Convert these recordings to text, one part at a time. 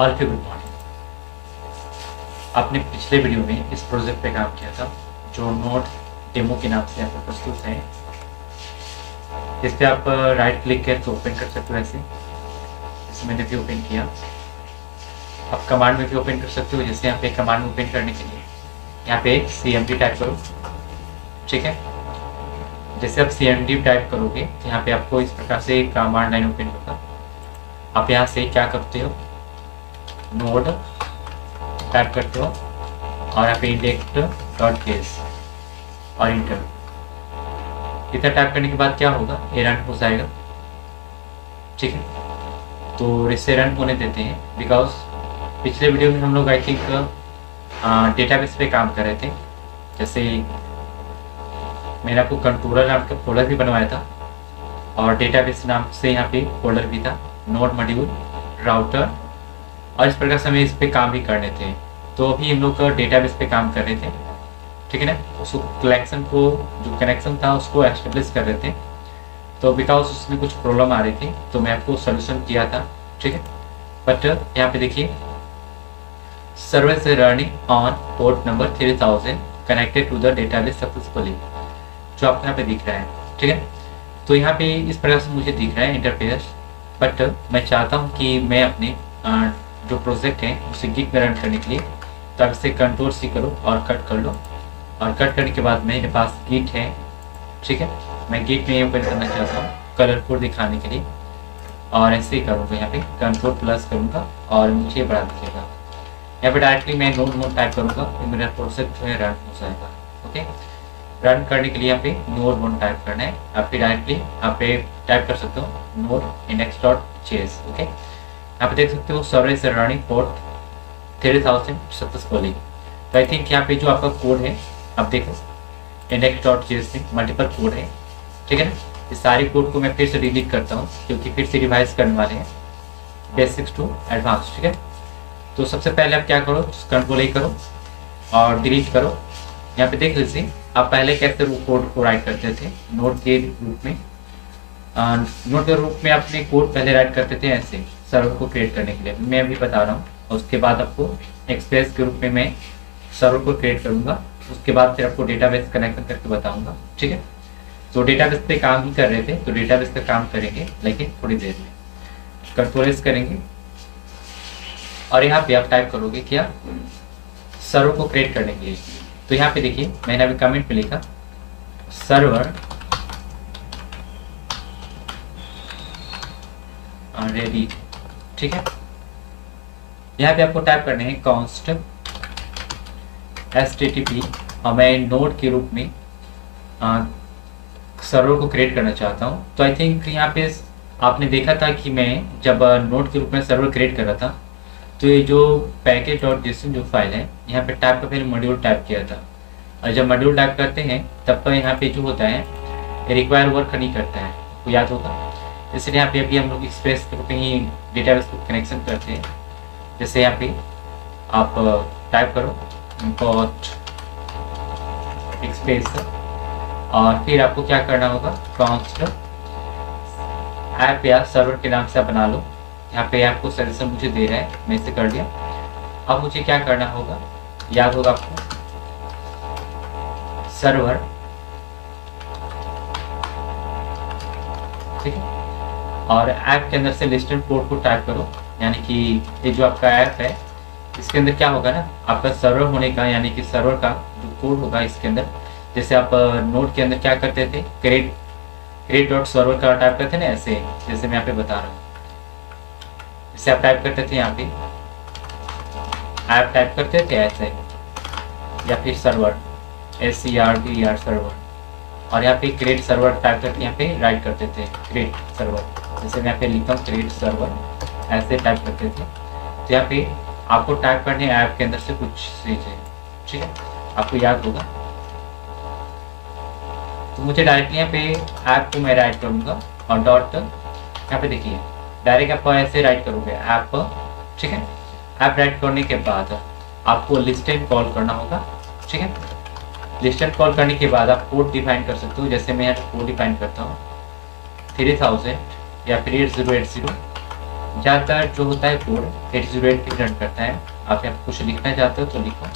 All of you good morning. आपने पिछले video में इस प्रोजेक्ट पे काम किया था जो नोट डेमो के नाम से यहाँ पर प्रस्तुत है। इस पर आप राइट क्लिक करके ओपन कर सकते हो। ऐसे इस मैंने भी ओपन किया। आप कमांड में भी ओपन कर सकते हो। जैसे यहाँ पे कमांड में ओपन करने के लिए यहाँ पे CMD टाइप करो, ठीक है। जैसे आप CMD टाइप करोगे तो यहाँ पे आपको इस प्रकार से कमांड लाइन ओपन होगा। आप यहाँ से क्या करते हो, नोड टाइप करते हो और यहाँ पे index.js और इंटर। इतना टाइप करने के बाद क्या होगा, ये रन हो जाएगा, ठीक है। तो इसे रन होने देते हैं बिकॉज पिछले वीडियो में हम लोग आई थिंक डेटाबेस पे काम कर रहे थे। जैसे मैंने आपको कंट्रोलर नाम का फोल्डर भी बनवाया था और डेटाबेस नाम से यहाँ पे फोल्डर भी था, नोड मॉड्यूल राउटर, और इस प्रकार से हमें इस पे काम भी करने थे। तो अभी हम लोग डेटाबेस पे काम कर रहे थे, ठीक है ना। उसको कलेक्शन को जो कनेक्शन था उसको एस्टेब्लिश कर रहे थे। तो बिकॉज उसमें कुछ प्रॉब्लम आ रही थी तो मैं आपको सोल्यूशन किया था, ठीक है। बट यहाँ पे देखिए, service running on port number 3000 connected to the database successfully, जो आपको यहाँ पे दिख रहा है, ठीक है। तो यहाँ पे इस प्रकार से मुझे दिख रहा है इंटरफेस। बट मैं चाहता हूँ कि मैं अपने जो प्रोजेक्ट है उसे गिट में रन करने के लिए, तो आप इसे Ctrl+C करो और कट कर लो। और कट करने के बाद मेरे पास गिट है, ठीक है। मैं गिट में ओपन करना चाहता हूँ कलरफुल दिखाने के लिए, और ऐसे ही करूँगा। यहाँ पे Ctrl+ करूँगा और नीचे बढ़ा दीजिएगा। यहाँ पे डायरेक्टली मैं नोड टाइप करूँगा तो मेरा प्रोजेक्ट जो है रन हो जाएगा, ओके। रन करने के लिए यहाँ पे node1 टाइप करना है। आप डायरेक्टली यहाँ पे टाइप कर सकते हो node index.js, ओके। यहाँ पे देख सकते हो server is running port 3000 successfully. तो आई थिंक यहाँ पे जो आपका कोड है आप देखो, index.js में मल्टीपल कोड है, ठीक है ना। इस सारे कोड को मैं फिर से डिलीट करता हूँ क्योंकि फिर से रिवाइज करने वाले हैं बेसिक्स टू एडवांस, ठीक है। तो सबसे पहले आप क्या करो, Ctrl+A करो और डिलीट करो। यहाँ पे देख लीजिए आप पहले कैसे वो कोड को राइट करते थे नोड के रूप में। नोड के रूप में अपने कोड पहले राइट करते थे ऐसे सर्वर को क्रिएट करने के लिए, मैं अभी बता रहा हूँ। उसके बाद आपको एक्सप्रेस के रूप में मैं सर्वर को क्रिएट करूँगा। उसके बाद फिर आपको डेटाबेस कनेक्शन करके बताऊँगा, ठीक है। तो डेटाबेस पे काम ही कर रहे थे तो डेटाबेस पे काम करेंगे लेकिन थोड़ी देर में। Ctrl+S करेंगे और यहाँ पे आप टाइप करोगे क्या, सर्वर को क्रिएट करने के लिए। तो यहाँ पे देखिए मैंने अभी कमेंट में लिखा सर्वर रेडी, ठीक है। यहाँ पे आपको टाइप करने हैं const http और मैं नोड के रूप में सर्वर को क्रिएट करना चाहता हूँ। तो आई थिंक यहाँ पे आपने देखा था कि मैं जब नोड के रूप में सर्वर क्रिएट कर रहा था तो ये जो package.json जो फाइल है यहाँ पे टाइप का पहले मॉड्यूल टाइप किया था। और जब मॉड्यूल टाइप करते हैं तब तो यहाँ पे जो होता है रिक्वायर वर्क नहीं करता है, वो याद होगा। इसलिए यहाँ पे अभी हम लोग एक्सप्रेस के रूप में ही डेटाबेस को कनेक्शन करते हैं। जैसे यहाँ पे आप टाइप करो import एक्सप्रेस और फिर आपको क्या करना होगा, const ऐप या सर्वर के नाम से आप बना लो। यहाँ पे आपको सजेशन मुझे दे रहा है, मैं इसे कर दिया। अब मुझे क्या करना होगा, याद होगा आपको, सर्वर, ठीक है। और ऐप के अंदर से लिस्टेड पोर्ट को टाइप करो, यानी कि ये जो आपका ऐप है इसके अंदर क्या होगा ना, आपका सर्वर होने का, यानी कि सर्वर का जो कोड होगा इसके अंदर। जैसे आप नोड के अंदर क्या करते थे, create.server का टाइप करते थे ना ऐसे, जैसे मैं यहाँ पे बता रहा हूँ। जैसे आप टाइप करते थे यहाँ पे ऐप टाइप करते थे ऐसे, या फिर सर्वर SERVER सर्वर, और यहाँ पे क्रिएट सर्वर टाइप करके यहाँ पे राइट करते थे क्रिएट सर्वर। जैसे मैं यहाँ पे लिखता हूँ क्रिएट सर्वर, ऐसे टाइप करते थे। तो यहाँ पे आपको टाइप करने ऐप के अंदर से कुछ चीज़ें, ठीक है, आपको याद होगा। तो मुझे डायरेक्टली यहाँ पे ऐप को मैं राइट करूँगा और डॉट, यहाँ पे देखिए डायरेक्ट आप ऐसे राइट करोगे ऐप, ठीक है। ऐप राइट करने के बाद आपको लिस्टेड कॉल करना होगा, ठीक है। लिस्टेड कॉल करने के बाद आप पोर्ट डिफाइन कर सकते हो। जैसे मैं यहाँ पोर्ट डिफाइन करता हूँ 3000 या फिर 8080, ज़्यादातर जो होता है कोड 808 पे रन करता है। आप यहाँ कुछ लिखना चाहते हो तो लिखो,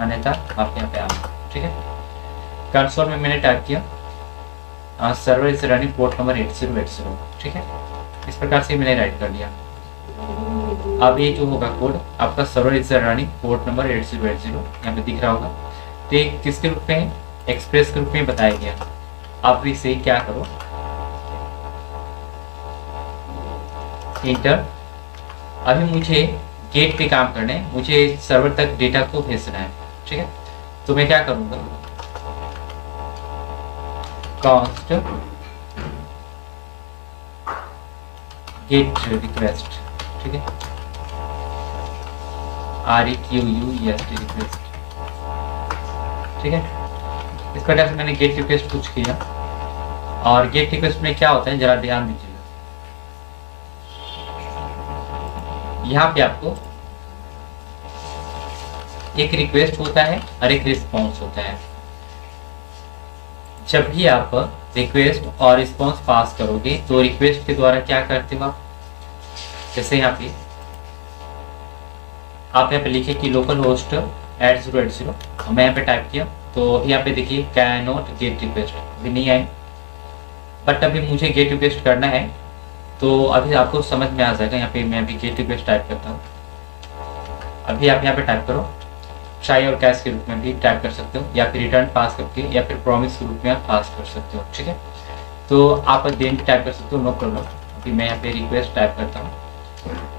अन्यथा आप यहाँ पे आओ। ठीक है, कंसोल में मैंने टाइप किया server is running port number 8080। ठीक है, इस प्रकार से मैंने राइट कर लिया। अब ये जो होगा कोड आपका server is running port number 8080 यहाँ पे दिख रहा होगा। तो ये किसके रूप में, एक्सप्रेस के रूप में बताया गया। आप इसे क्या करो, इंटर। अभी मुझे गेट पे काम करना है, मुझे सर्वर तक डेटा को भेजना है। ठीक है, तो मैं क्या करूँगा, कॉन्स्ट गेट रिक्वेस्ट। ठीक है, REQUEST रिक्वेस्ट। ठीक है, इस प्रकार से मैंने गेट रिक्वेस्ट कुछ किया। और गेट रिक्वेस्ट में क्या होता है जरा ध्यान दीजिएगा, यहाँ पे आपको एक रिक्वेस्ट होता है और एक रिस्पॉन्स होता है। जब भी आप रिक्वेस्ट और रिस्पॉन्स पास करोगे तो रिक्वेस्ट के द्वारा क्या करते हो आप, जैसे यहाँ पे आप यहाँ पे लिखे कि लोकल होस्ट 8080, मैं यहाँ पे टाइप किया तो यहाँ पे देखिए कैन नॉट गेट रिक्वेस्ट अभी नहीं आए, बट अभी मुझे गेट रिक्वेस्ट करना है तो अभी आपको समझ में आ जाएगा। यहाँ पे मैं अभी गेट रिक्वेस्ट टाइप करता हूँ। अभी आप यहाँ पे टाइप करो, ट्राई और कैश के रूप में भी टाइप कर सकते हो, या फिर रिटर्न पास करके, या फिर प्रॉमिस के रूप में आप पास कर सकते हो। ठीक है, तो आप देन टाइप कर सकते हो, नो प्रॉब्लम। अभी मैं यहाँ पे रिक्वेस्ट टाइप करता हूँ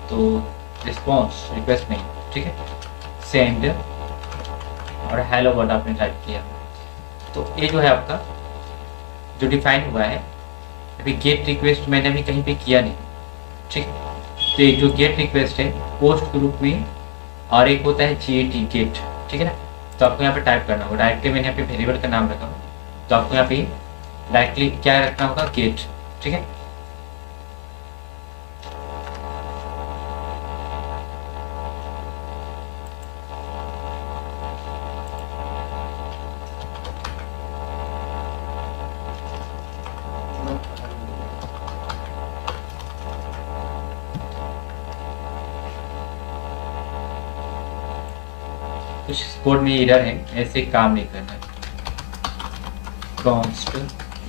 तो रिस्पॉन्स रिक्वेस्ट नहीं, ठीक है, सेंड और हेलो वर्ड आपने टाइप किया तो ये जो है आपका जो डिफाइन हुआ है। अभी गेट रिक्वेस्ट मैंने अभी कहीं पे किया नहीं। ठीक, तो ये जो गेट रिक्वेस्ट है पोस्ट के रूप में, और एक होता है GET गेट। ठीक है ना, तो आपको यहाँ पे टाइप करना होगा। डायरेक्टली मैंने यहाँ पे वेरिएबल का नाम रखा हूँ तो आपको यहाँ पे डायरेक्टली क्या रखना होगा, गेट। ठीक है, कुछ कोड में एरर है, ऐसे काम नहीं करना है। Const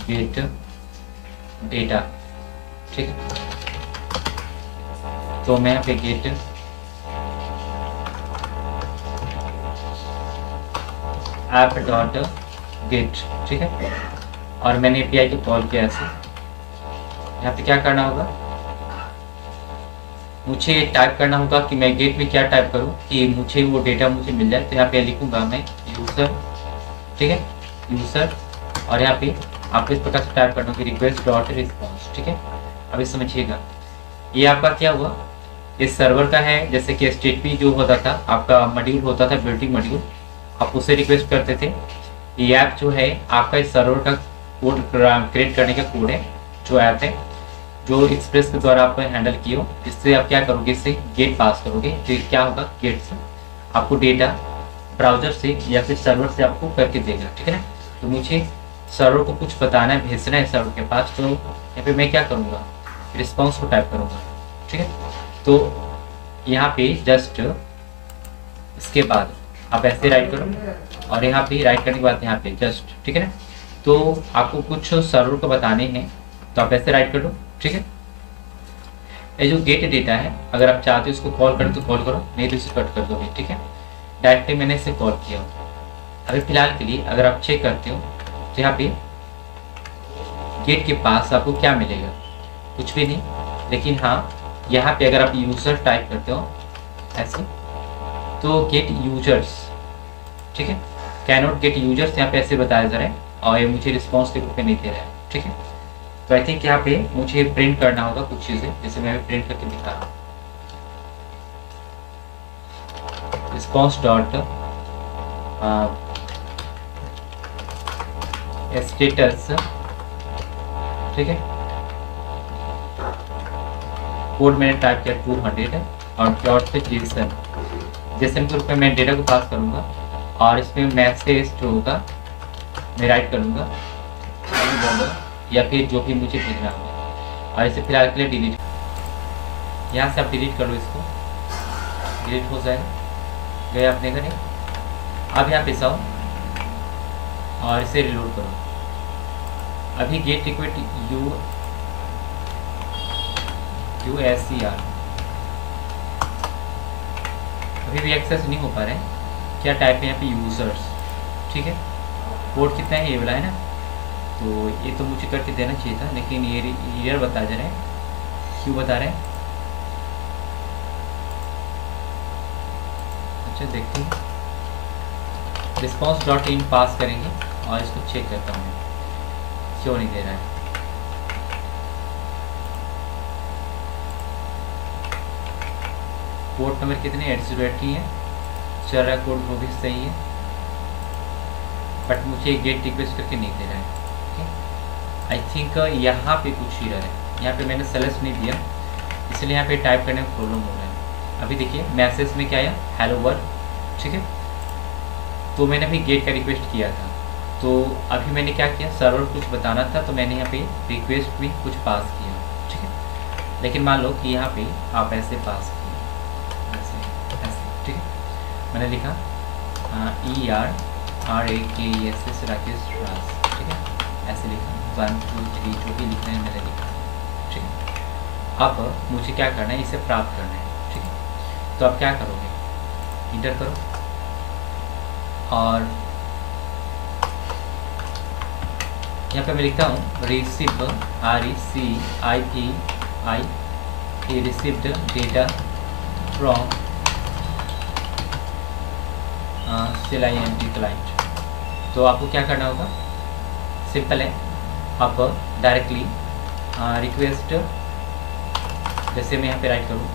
gate data. ठीक है, तो मैं यहाँ पे गेट ऐप डॉट गेट। ठीक है, और मैंने API को कॉल किया ऐसे। यहाँ पे क्या करना होगा, मुझे टाइप करना होगा कि मैं गेट में क्या टाइप करूं कि मुझे वो डेटा मुझे मिल जाए। तो यहाँ पे लिखूंगा मैं यूज़र। ठीक है, यूज़र, और यहाँ पे आपको इस प्रकार से टाइप करना होगा रिक्वेस्ट डॉट रिस्पॉन्स। ठीक है, अभी समझिएगा ये आपका क्या हुआ, इस सर्वर का है। जैसे कि HTTP जो होता था आपका मॉड्यूल होता था, बिल्डिंग मॉड्यूल, आप उससे रिक्वेस्ट करते थे। ये ऐप जो है आपका इस सर्वर का कोड क्रिएट करने का कोड है, जो ऐप है जो एक्सप्रेस के द्वारा आप हैंडल किए हो। इससे आप क्या करोगे, इससे गेट पास करोगे तो क्या होगा, गेट से आपको डेटा ब्राउजर से या फिर सर्वर से आपको करके देगा। ठीक है ना, तो मुझे सर्वर को कुछ बताना है, भेजना है सर्वर के पास, तो यहाँ पे मैं क्या करूँगा, रिस्पॉन्स को टाइप करूँगा। ठीक है, तो यहाँ पे जस्ट इसके बाद आप ऐसे राइट करो, और यहाँ पे राइट करने के बाद यहाँ पे जस्ट, ठीक है ना, तो आपको कुछ सर्वर को बताने हैं तो आप ऐसे राइट कर दो। ठीक है, ये जो गेट डेटा है अगर आप चाहते हो इसको कॉल करो तो कॉल करो, नहीं तो इसे कट कर दोगे। ठीक है, डायरेक्टली मैंने इसे कॉल किया। अभी फिलहाल के लिए अगर आप चेक करते हो तो यहाँ पे गेट के पास आपको क्या मिलेगा, कुछ भी नहीं। लेकिन हाँ, यहाँ पे अगर आप यूजर टाइप करते हो ऐसे तो गेट यूजर्स, ठीक है, कैन नॉट गेट यूजर्स यहाँ पे ऐसे बताया जा रहा है, और ये मुझे रिस्पॉन्स के रूप में नहीं दे रहा है। ठीक है, तो आई थिंक यहाँ पे मुझे प्रिंट करना होगा कुछ चीज़ें, जैसे मैं प्रिंट करके दिखा रहा हूँ, रिस्पॉन्स डॉट स्टेटस। ठीक है, कोड मैंने टाइप किया 200 और डॉट पे जेसन। जेसन के रूप में मैं डेटा को पास करूँगा, और इसमें मैसेज जो होगा मैं राइट करूँगा या फिर जो भी मुझे भेजना होगा, और इसे फिलहाल के लिए डिलीट। यहाँ से आप डिलीट कर लो, इसको डिलीट हो जाएगा, गए आपने करें। अब यहाँ पे आओ और इसे रिलोड करो। अभी गेट रिक्वेस्ट USCR अभी भी एक्सेस नहीं हो पा रहे हैं। क्या टाइप है यहाँ पे? यूजर्स, ठीक है। पोर्ट कितना है? ये वाला है ना, तो ये तो मुझे करके देना चाहिए था, लेकिन ये एरर बता जा रहे हैं। क्यों बता रहे हैं? अच्छा देखते हैं, response.in पास करेंगे और इसको चेक करता हूँ क्यों नहीं दे रहा है। पोर्ट नंबर कितने? 808 है, चल रहा कोड वो भी सही है, बट मुझे गेट रिक्वेस्ट करके नहीं दे रहा है। आई थिंक यहाँ पे कुछ एरर है, यहाँ पे मैंने सेलेक्ट नहीं दिया, इसलिए यहाँ पे टाइप करने में प्रॉब्लम हो रहा है। अभी देखिए मैसेज में क्या आया? हेलो वर्ल्ड, ठीक है। तो मैंने अभी गेट का रिक्वेस्ट किया था, तो अभी मैंने क्या किया, सर्वर कुछ बताना था तो मैंने यहाँ पे रिक्वेस्ट भी कुछ पास किया, ठीक है। लेकिन मान लो कि यहाँ पे आप ऐसे पास किए, ऐसे, ठीक है। मैंने लिखा ERRAKESS राकेश राज, ठीक है, ऐसे लिखा 1 2 3 जो भी लिखना है मैंने लिखा, ठीक है। अब मुझे क्या करना है, इसे प्राप्त करना है, ठीक है। तो आप क्या करोगे, इंटर करो और यहाँ पे मैं लिखता हूँ receive RECIVE received data from CLINT client. तो आपको क्या करना होगा, सिंपल है, आप डायरेक्टली रिक्वेस्ट, जैसे मैं यहाँ पे राइट करूँ,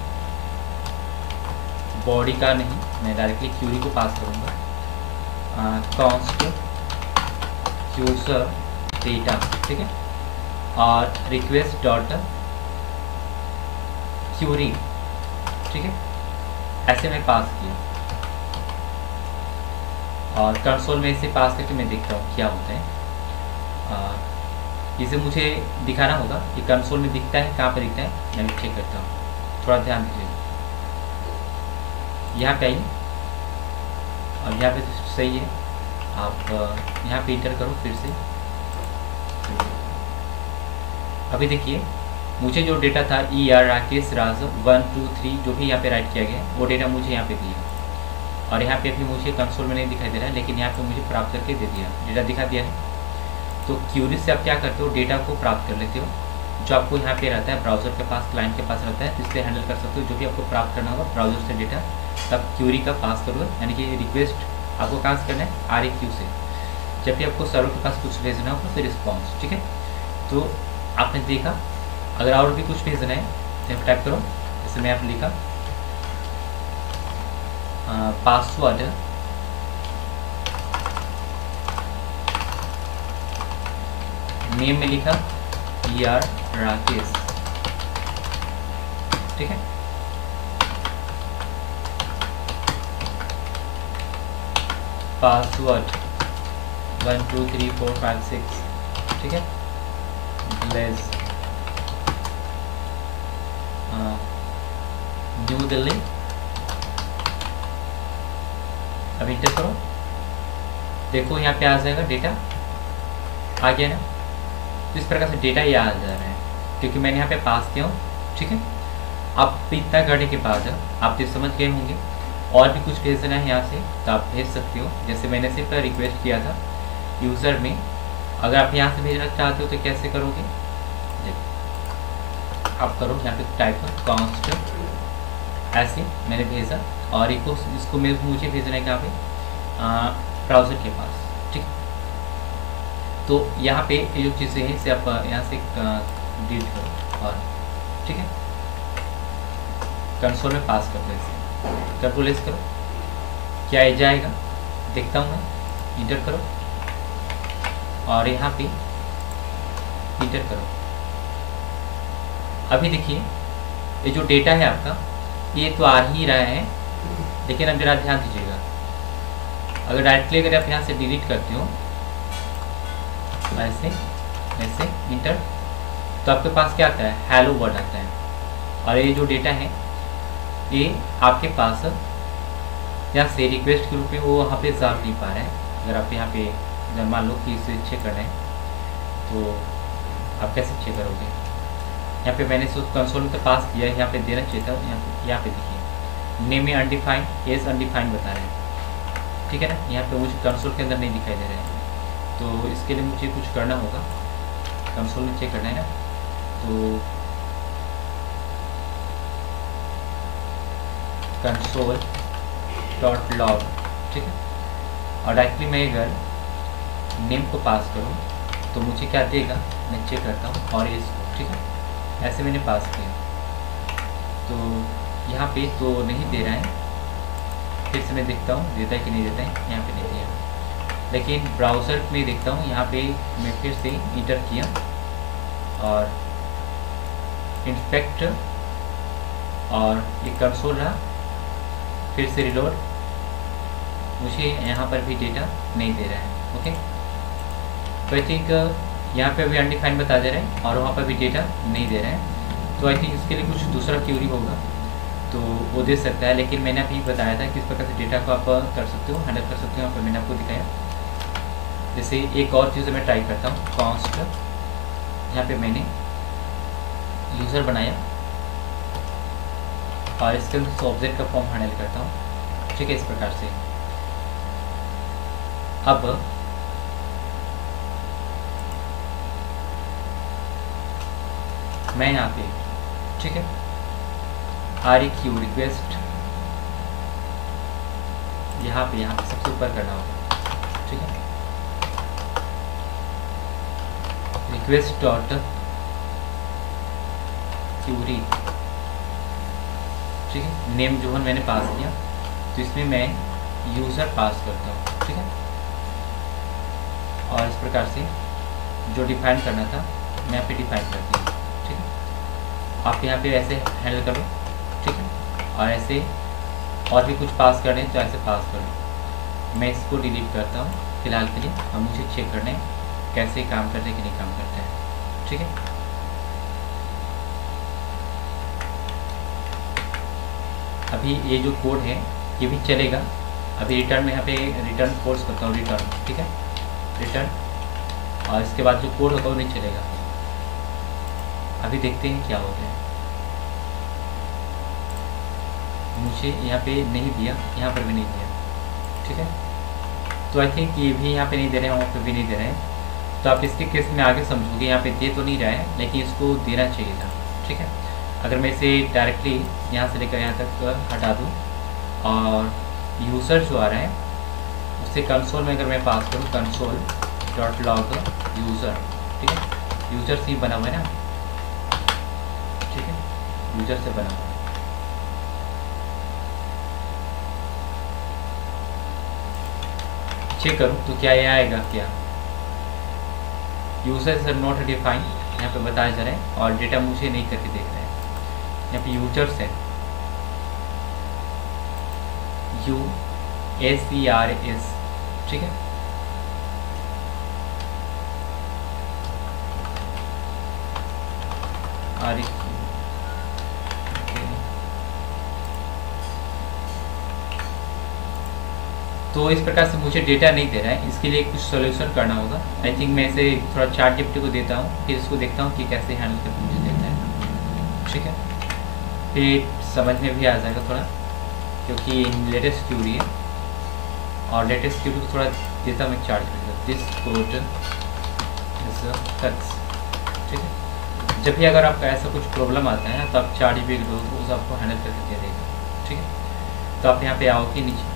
बॉडी का नहीं, मैं डायरेक्टली क्यूरी को पास करूँगा, कॉन्स्ट यूजर डेटा, ठीक है, और रिक्वेस्ट डॉट क्यूरी, ठीक है, ऐसे मैं पास किया और कंसोल में इसे पास करके मैं देखता हूँ क्या होता है। इसे मुझे दिखाना होगा कि कंसोल में दिखता है, कहाँ पे दिखता है, मैं चेक करता हूँ, थोड़ा ध्यान दीजिए। यहाँ पे आइए और यहाँ पे तो सही है, आप यहाँ पे इंटर करो फिर से। अभी देखिए मुझे जो डेटा था ER राकेश राज 1 2 3 जो भी यहाँ पे राइट किया गया वो डेटा मुझे यहाँ पे दिया, और यहाँ पे अभी मुझे कंसोल में नहीं दिखाई दे रहा है, लेकिन यहाँ पे मुझे प्राप्त करके दे दिया, डेटा दिखा दिया है। तो क्यूरी से आप क्या करते हो, डेटा को प्राप्त कर लेते हो, जो आपको यहाँ पे रहता है ब्राउज़र के पास, क्लाइंट के पास रहता है, तो इससे हैंडल कर सकते हो। जो भी आपको प्राप्त करना होगा ब्राउज़र से डेटा, तब क्यूरी का पास करोगे, यानी कि रिक्वेस्ट आपको कहाँ से करना है, RAQ से। जब भी आपको सर्वर के पास कुछ भेजना होगा फिर रिस्पॉन्स, ठीक है। तो आपने देखा, अगर और भी कुछ भेजना है तो टाइप करो, जैसे मैं आपने लिखा पासवर्ड नेम में लिखा ER राकेश, ठीक है। पासवर्ड 1 2 3 4 5 6, ठीक है। ब्लेज न्यू दिल्ली, अब इंटर करो, देखो यहाँ पे आ जाएगा डेटा, आ गया ना। तो इस प्रकार से डेटा ये आ जा रहा है क्योंकि मैंने यहाँ पे पास किया हूँ, ठीक है। अब इतना करने के बाद आप तो समझ गए होंगे, और भी कुछ भेजना है यहाँ से तो आप भेज सकते हो। जैसे मैंने सिर्फ रिक्वेस्ट किया था यूज़र में, अगर आप यहाँ से भेजना चाहते हो तो कैसे करोगे, देखो आप करो यहाँ पे टाइप कॉन्स्ट, ऐसे मैंने भेजा, और इसको मुझे भेजना है कहाँ पे, ब्राउज़र के पास, ठीक। तो यहाँ पे ये जो चीज़ें हैं इसे आप यहाँ से डिलीट करो, और ठीक है कंसोल में पास कर दो, इसे कंट्रोल एस करो, क्या आ जाएगा देखता हूँ मैं, इंटर करो और यहाँ पे इंटर करो। अभी देखिए ये जो डेटा है आपका ये तो आ ही रहा है, लेकिन अब जरा ध्यान दीजिएगा, अगर डायरेक्टली अगर आप यहाँ से डिलीट करते हो ऐसे ऐसे इंटर, तो आपके पास क्या आता है, हेलो वर्ड आता है, और ये जो डेटा है ये आपके पास यहाँ से रिक्वेस्ट के रूप में वो वहाँ पे जा नहीं पा रहा है। अगर आप यहाँ पे अगर मान लो कि इसे चेक करना है तो आप कैसे चेक करोगे? यहाँ पे मैंने इसको कंसोल में तो पास किया है, यहाँ पे देना चाहिए था। यहाँ पे देखिए नेम में अनडिफाइंड, एज अनडिफाइंड बता रहे हैं, ठीक है ना। यहाँ पे मुझे कंसोल के अंदर नहीं दिखाई दे रहा है, तो इसके लिए मुझे कुछ करना होगा। कंसोल में चेक करना है ना, तो कंसोल डॉट लॉग, ठीक है। और डायरेक्टली मैं अगर नेम को पास करूँ तो मुझे क्या देगा, मैं चेक करता हूँ। और इसको, ठीक है, ऐसे मैंने पास किया तो यहाँ पे तो नहीं दे रहा है। फिर से मैं देखता हूँ देता है कि नहीं देता है, यहाँ पे नहीं दिया। लेकिन ब्राउज़र में देखता हूँ, यहाँ पे मैं फिर से इंटर किया और इंस्पेक्ट और ये कंसोल रहा, फिर से रिलोड, मुझे यहाँ पर भी डेटा नहीं दे रहा है। ओके, तो आई थिंक यहाँ पे अभी अनडिफाइंड बता दे रहे हैं और वहाँ पर भी डेटा नहीं दे रहे हैं। तो आई थिंक इसके लिए कुछ दूसरा क्यूरी होगा तो वो दे सकता है। लेकिन मैंने अभी बताया था किस प्रकार से डेटा को आप कर सकते हो, हैंडल कर सकते हो। यहाँ पर मैंने आपको दिखाया। जैसे एक और चीज़ मैं ट्राई करता हूँ, कॉन्स्ट, यहाँ पे मैंने यूज़र बनाया और इसके अंदर ऑब्जेक्ट का फॉर्म हैंडल करता हूँ, ठीक है, इस प्रकार से। अब मैं यहाँ पे, ठीक है, REQ रिक्वेस्ट यहाँ पे सबसे ऊपर करना होगा, ठीक है। रिक्वेस्ट डॉट क्यूरी, ठीक है। नेम जो है मैंने पास किया तो इसमें मैं यूज़र पास करता हूँ, ठीक है। और इस प्रकार से जो डिफाइन करना था मैं यहाँ पे डिफाइन कर दिया, ठीक है। आप यहाँ पे ऐसे हैंडल करो, ठीक है। और ऐसे और भी कुछ पास करने तो ऐसे पास करो। मैं इसको डिलीट करता हूँ फिलहाल के लिए, और मुझे चेक करना है कैसे काम करते हैं कि नहीं काम करते हैं, ठीक है। अभी ये जो कोड है ये भी चलेगा। अभी रिटर्न में यहाँ पे रिटर्न फोर्स करता हूँ, रिटर्न, ठीक है, रिटर्न, और इसके बाद जो कोड होगा वो नहीं चलेगा। अभी देखते हैं क्या हो गया। मुझे यहाँ पे नहीं दिया, यहाँ पर भी नहीं दिया, ठीक है। तो आई थिंक ये भी यहाँ पे नहीं दे रहे हैं, वहाँ पे भी नहीं दे रहे हैं। तो आप इसके केस में आगे समझोगे, यहाँ पे दे तो नहीं रहा है लेकिन इसको देना चाहिए था, ठीक है। अगर मैं इसे डायरेक्टली यहाँ से लेकर यहाँ तक हटा दूँ और यूज़र जो आ रहा है उससे कंसोल में अगर मैं पास करूँ कंसोल डॉट लॉग यूज़र, ठीक है, यूज़र से बना हुआ है ना, ठीक है, यूज़र से बना हुआ है। चेक करूँ तो क्या ये आएगा, क्या यूज़र इज नॉट डिफाइंड यहाँ पे बताया जा रहा है और डेटा मुझे नहीं करके देख रहा है। यहाँ पे यूजर्स है, USERS, ठीक है। तो इस प्रकार से मुझे डेटा नहीं दे रहा है, इसके लिए कुछ सोल्यूशन करना होगा। आई थिंक मैं इसे थोड़ा चैट जीपीटी को देता हूँ, फिर इसको देखता हूँ कि कैसे हैंडल करके मुझे देता है, ठीक है। फिर समझ में भी आ जाएगा थोड़ा, क्योंकि लेटेस्ट क्यूरी है और लेटेस्ट क्यूरी को थोड़ा देता मैं चार्ज करेगा। दिस कोड इज कट्स, ठीक है। जब भी अगर आपका ऐसा कुछ प्रॉब्लम आता है ना तो आप चार्ज भी उस आपको हैंडल करके दे देगा, ठीक है। तो आप यहाँ पे आओगे नीचे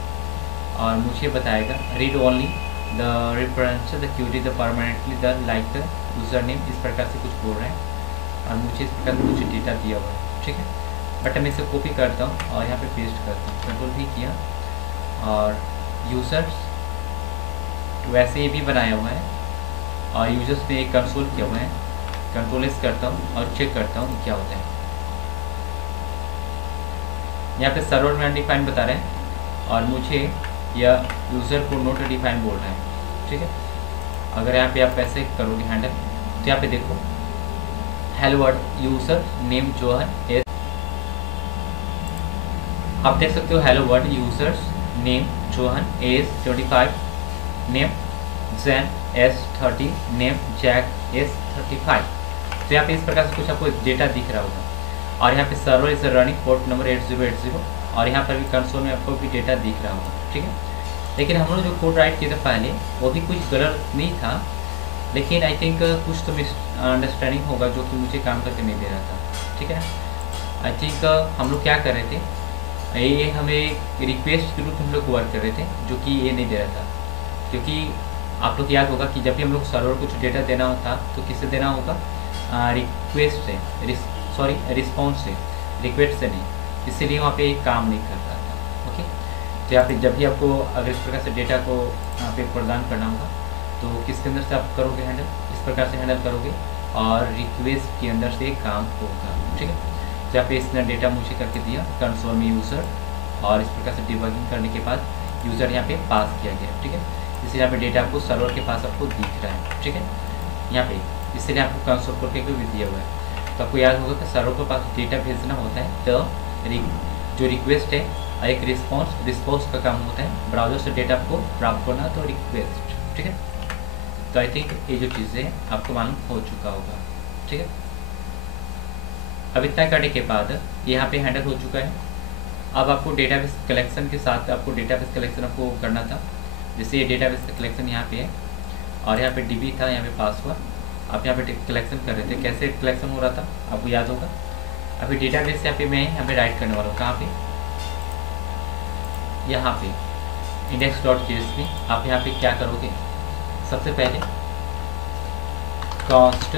और मुझे बताएगा read only the reference the query the permanently the like the user name, इस प्रकार से कुछ बोल रहे हैं और मुझे इस प्रकार से कुछ डेटा दिया हुआ है, ठीक है। बट मैं इसे कॉपी करता हूँ और यहाँ पे पेस्ट करता हूँ, कंट्रोल भी किया और यूज़र्स वैसे ही भी बनाया हुआ है और यूज़र्स पे एक कंसोल किया हुआ है। कंट्रोल एस करता हूँ और चेक करता हूँ क्या होता है। यहाँ पे सर्वर में अनडिफाइंड बता रहे हैं और मुझे यह यूज़र को नोट डिफाइन बोल रहा है, ठीक है। अगर यहाँ पे आप ऐसे करोगे हैंडल तो यहाँ पे देखो हेलो वर्ड यूज़र नेम जो है आप देख सकते हो hello world users name John age 25 name Jane as 30 name Jack as 35। तो यहाँ पे इस प्रकार से कुछ आपको डेटा दिख रहा होगा और यहाँ पे server is running port number 8080 और यहाँ पर भी कंसोल में आपको भी डेटा दिख रहा होगा। ठीक है, लेकिन हम लोग जो कोड राइट किए थे पहले वो भी कुछ गलत नहीं था, लेकिन आई थिंक कुछ तो मिस अंडरस्टैंडिंग होगा जो कि मुझे काम करके नहीं दे रहा था। ठीक है, आई थिंक हम लोग क्या कर रहे थे, ये हमें रिक्वेस्ट के रूप में हम लोग वर्क कर रहे थे जो कि ये नहीं दे रहा था, क्योंकि आप लोग याद होगा कि जब भी हम लोग सर्वर कुछ डेटा देना होता तो किससे देना होगा, रिक्वेस्ट से, सॉरी रिस्पॉन्स से, रिक्वेस्ट से नहीं, इसीलिए वहाँ पे काम नहीं कर रहा था। ओके, तो यहाँ पे जब भी आपको अगर इस प्रकार से डेटा को यहाँ पे प्रदान करना होगा तो किसके अंदर से आप करोगे हैंडल, इस प्रकार से हैंडल करोगे और रिक्वेस्ट के अंदर से काम होगा। ठीक है, तो यहाँ पे इसने डेटा मुझे करके दिया कंसोल में यूज़र और इस प्रकार से डिबगिंग करने के बाद यूज़र यहाँ पे पास किया गया। ठीक है, इसलिए यहाँ पे डेटा आपको सर्वर के पास आपको दिख रहा है। ठीक है, यहाँ पे इसलिए आपको कंसोल करके भी दिया हुआ है। तो आपको याद होगा कि सर्वर के पास डेटा भेजना होता है तो जो रिक्वेस्ट है और एक रिस्पॉन्स का काम होता है, ब्राउज़र से डेटा आपको प्राप्त करना तो रिक्वेस्ट। ठीक है, तो आई थिंक ये जो चीज़ें आपको मालूम हो चुका होगा। ठीक है, अब इतना करने के बाद यहाँ पे हैंडल हो चुका है। अब आपको डेटाबेस कलेक्शन के साथ आपको डेटाबेस कलेक्शन आपको करना था। जैसे ये डेटाबेस कलेक्शन यहाँ पे है और यहाँ पे डीबी था, यहाँ पे पास हुआ, आप यहाँ पे कलेक्शन कर रहे थे। कैसे कलेक्शन हो रहा था आपको याद होगा। अभी डेटाबेस यहाँ पे मैं यहाँ पे राइट करने वाला हूँ, कहाँ पे, यहाँ पे index.jsp। आप यहाँ पे क्या करोगे, सबसे पहले कॉन्स्ट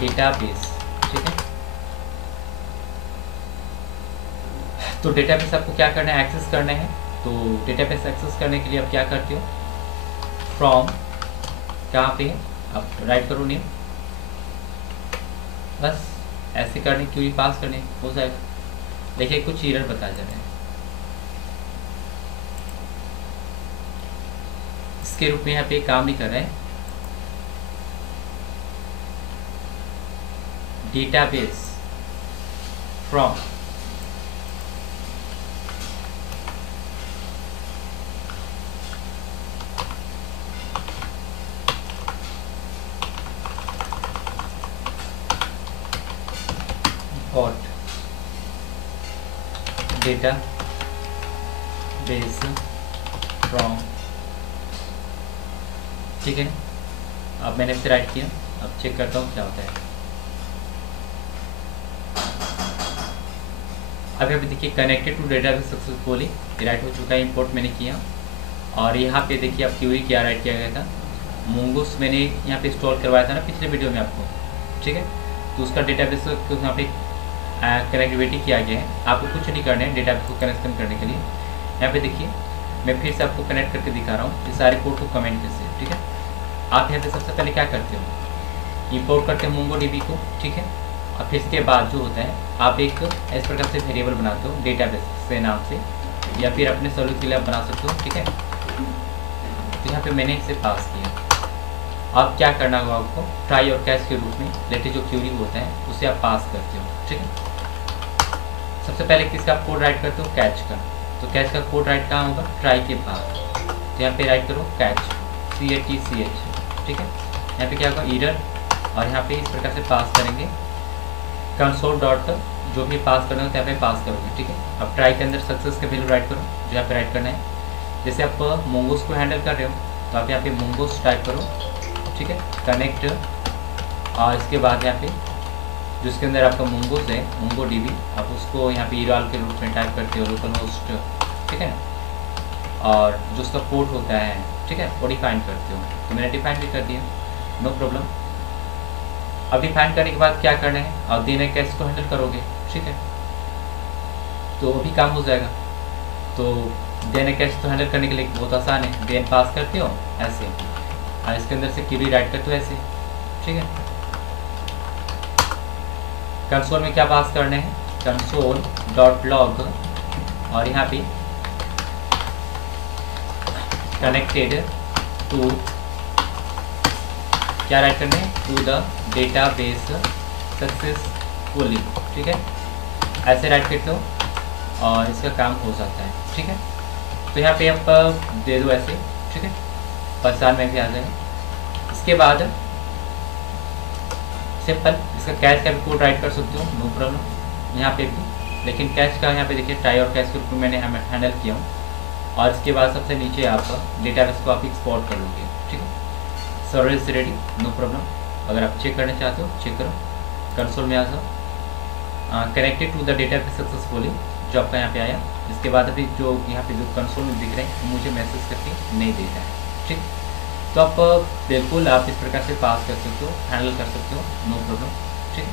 डेटाबेस। ठीक है, तो डेटाबेस आपको क्या करना है, एक्सेस करना है। तो डेटाबेस एक्सेस करने के लिए आप क्या करते हो, फ्रॉम, कहाँ पे आप राइट करो नेम, बस ऐसे करने क्यों पास करने हो जाएगा। देखिए कुछ एरर बता जा रहे हैं, इसके रूप में यहाँ पे काम नहीं कर रहा है। डेटाबेस फ्रॉम और डेटा बेस फ्रॉम। ठीक है, अब मैंने इसे राइट किया, अब चेक करता हूँ क्या होता है। अभी अभी देखिए connected to database successfully right हो चुका है, इंपोर्ट मैंने किया और यहाँ पे देखिए अब क्यूरी क्या राइट किया गया था, मोंगोस मैंने यहाँ पे इंस्टॉल करवाया था ना पिछले वीडियो में आपको। ठीक है, तो उसका डेटाबेस यहाँ पे कनेक्टिविटी किया गया है। आपको कुछ नहीं करना है डेटाबेस को कनेक्शन करने के लिए। यहाँ पे देखिए मैं फिर से आपको कनेक्ट करके दिखा रहा हूँ, ये सारे कोड को कमेंट से। ठीक है, आप यहाँ पे सबसे पहले क्या करते हो, इंपोर्ट करते हो मोंगो डीबी को। ठीक है, और फिर इसके बाद जो होता है आप एक इस प्रकार से वेरिएबल बनाते हो डेटाबेस से नाम से, या फिर अपने सर्विस के लिए आप बना सकते हो। ठीक है, तो यहाँ पे मैंने इसे पास किया। अब क्या करना होगा आपको, ट्राई और कैच के रूप में लेटेस्ट जो क्यूरी होता है उसे आप पास करते हो। ठीक है, सबसे पहले किसका आप कोड राइट करते हो, कैच का। तो कैच का कोड राइट कहाँ होगा, ट्राई के बाद। तो यहाँ पे राइट करो कैच, CATCH। ठीक है, यहाँ पे क्या होगा, एरर, और यहाँ पे इस प्रकार से पास करेंगे कंसोल डॉट, जो भी पास करना है यहाँ पे पास करोगे। ठीक है, अब ट्राई के अंदर सक्सेस का वैल्यू राइट करो जो यहाँ पे राइट करना है। जैसे आप मोंगोस को हैंडल कर रहे हो तो आप यहाँ पे मोंगोस टाइप करो। ठीक है, कनेक्ट, और इसके बाद यहाँ पे जिसके अंदर आपका मोंगोस है, मोंगो डीबी, आप उसको यहाँ पे ईराल के रूप में टाइप करते हो, लोकल होस्ट। ठीक है, और जो उसका पोर्ट होता है, ठीक है, वो डिफाइन करते हो। तो मैंने डिफाइन भी कर दिया, नो प्रॉब्लम। अब डिफाइन करने के बाद क्या करना है, आप देने कैश को हैंडल करोगे। ठीक है, तो अभी काम हो जाएगा। तो देने कैश तो हैंडल करने के लिए बहुत आसान है, देन पास करते हो ऐसे, और इसके अंदर से क्यूरी राइट करते हो ऐसे। ठीक है, कंसोल में क्या पास करने हैं, कंसोल डॉट लॉग, और यहाँ पे कनेक्टेड टू, क्या राइट करने हैं, टू द डेटाबेस सक्सेसफुली। ठीक है, ऐसे राइट करते हो। और इसका काम हो जाता है। ठीक है, तो यहाँ पे आप दे दो ऐसे। ठीक है, पहचान में भी आ जाएगा। इसके बाद सिंपल इसका कैश का भी कोड राइट कर सकते हो, नो प्रॉब्लम यहाँ पे भी। लेकिन कैश का यहाँ पे देखिए टाई और कैश के रूप में मैंने हैंडल किया हूँ। और इसके बाद सबसे नीचे आप डेटाबेस को आप एक्सपोर्ट कर लोगे। ठीक है, server is ready, no problem. अगर आप चेक करना चाहते हो चेक करो, कंसोल में आ जाओ। Connected to the database successfully जो आपका यहाँ पे आया। इसके बाद अभी जो यहाँ पे जो कंसोल में दिख रहे हैं मुझे मैसेज करके नहीं देता है। ठीक, तो आप बिल्कुल आप इस प्रकार से पास कर सकते हो, हैंडल कर सकते हो, नो प्रॉब्लम। ठीक है,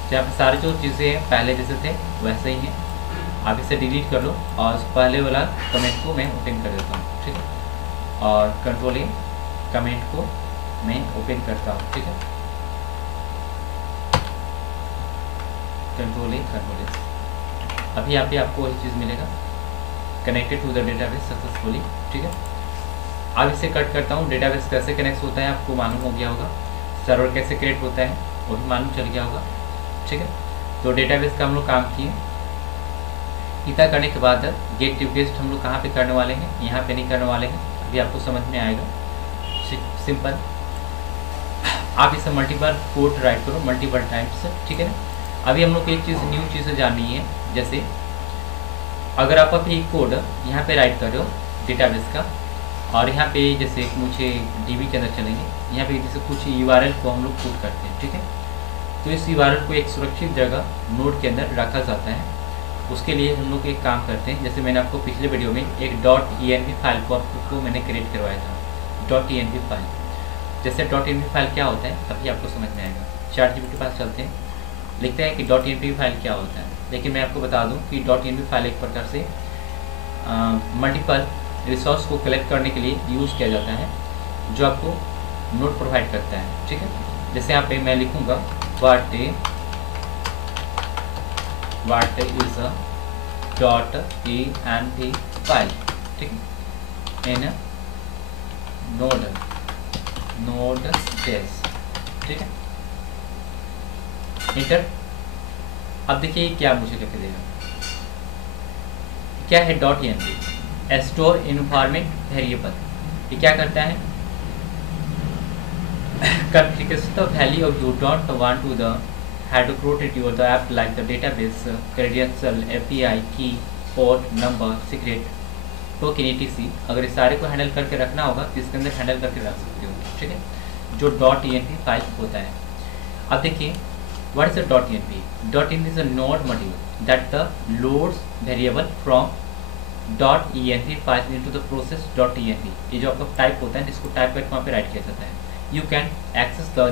तो यहाँ पे सारी जो चीज़ें हैं पहले जैसे थे वैसे ही हैं। आप इसे डिलीट कर लो और पहले वाला कमेंट को मैं ओपन कर देता हूँ। ठीक है, और कंट्रोल ए कमेंट को मैं ओपन करता हूँ। ठीक है, कंट्रोल ए अभी यहाँ पे आपको वही चीज़ मिलेगा, connected to the database successfully. ठीक है, अब इसे कट करता हूँ। डेटाबेस कैसे कनेक्ट होता है आपको मालूम हो गया होगा, सर्वर कैसे क्रिएट होता है वो भी मालूम चल गया होगा। ठीक है, तो डेटाबेस का हम लोग काम किए। इतना करने के बाद गेट रिक्वेस्ट हम लोग कहाँ पे करने वाले हैं, यहाँ पे नहीं करने वाले हैं, अभी आपको समझ में आएगा। सिंपल आप इसे मल्टीपल कोड राइट करो, मल्टीपल टाइम्स। ठीक है ना, अभी हम लोग को एक चीज़ न्यू चीज़ जाननी है। जैसे अगर आप अभी कोड यहाँ पे राइट कर रहे हो डेटाबेस का, और यहाँ पे जैसे मुझे डीबी के अंदर चलेंगे, यहाँ पे जैसे कुछ यूआरएल को हम लोग पुट करते हैं। ठीक है, तो इस यूआरएल को एक सुरक्षित जगह नोड के अंदर रखा जाता है। उसके लिए हम लोग एक काम करते हैं, जैसे मैंने आपको पिछले वीडियो में एक .env फाइल को आपको मैंने क्रिएट करवाया था, .env फाइल। जैसे .env फाइल क्या होता है अभी आपको समझ में आएगा। ChatGPT के पास चलते हैं, लिखते हैं कि .env फाइल क्या होता है। लेकिन मैं आपको बता दूं कि .env फाइल एक प्रकार से मल्टीपल रिसोर्स को कलेक्ट करने के लिए यूज़ किया जाता है, जो आपको नोड प्रोवाइड करता है। ठीक है, जैसे यहाँ पे मैं लिखूँगा what is a .env file. ठीक है, इन Node.js। ठीक है, इंटर। अब देखिए क्या मुझे लिख देगा, क्या है .env, स्टोर इन्वायरमेंट वेरिएबल। ये क्या करता है, configures the value of you don't want to the hydrocoded your the app like the database credential API key port number secret token etc। अगर इस सारे को हैंडल करके रखना होगा तो इसके अंदर हैंडल करके रख सकते हो। ठीक है, जो .env फाइल होता है। अब देखिए what is a .env? .env is a node module that the loads variable from .env file into the process.env। ये जो आपका टाइप होता है इसको टाइप करके वहाँ पे राइट किया जाता है। You can access the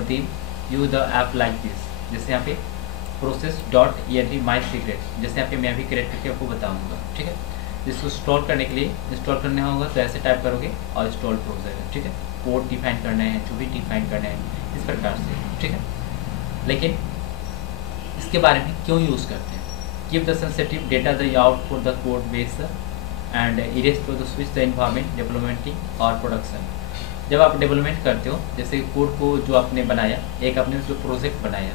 the app like this। जैसे यहाँ पे process.env my secret, जैसे यहाँ पे मैं अभी क्रिएट करके आपको बताऊंगा। ठीक है, जिसको इंस्टॉल करने के लिए इंस्टॉल करना होगा तो ऐसे टाइप करोगे और इंस्टॉल हो जाएगा। ठीक है, कोड डिफाइन करना है, जो भी डिफाइन करना है इस प्रकार से। ठीक है, लेकिन इसके बारे में क्यों यूज़ करते हैं, keep the sensitive data the out for the code base and erase for the switch the environment development और प्रोडक्शन। जब आप डेवलपमेंट करते हो, जैसे कोड को जो आपने बनाया, एक आपने जो प्रोजेक्ट बनाया,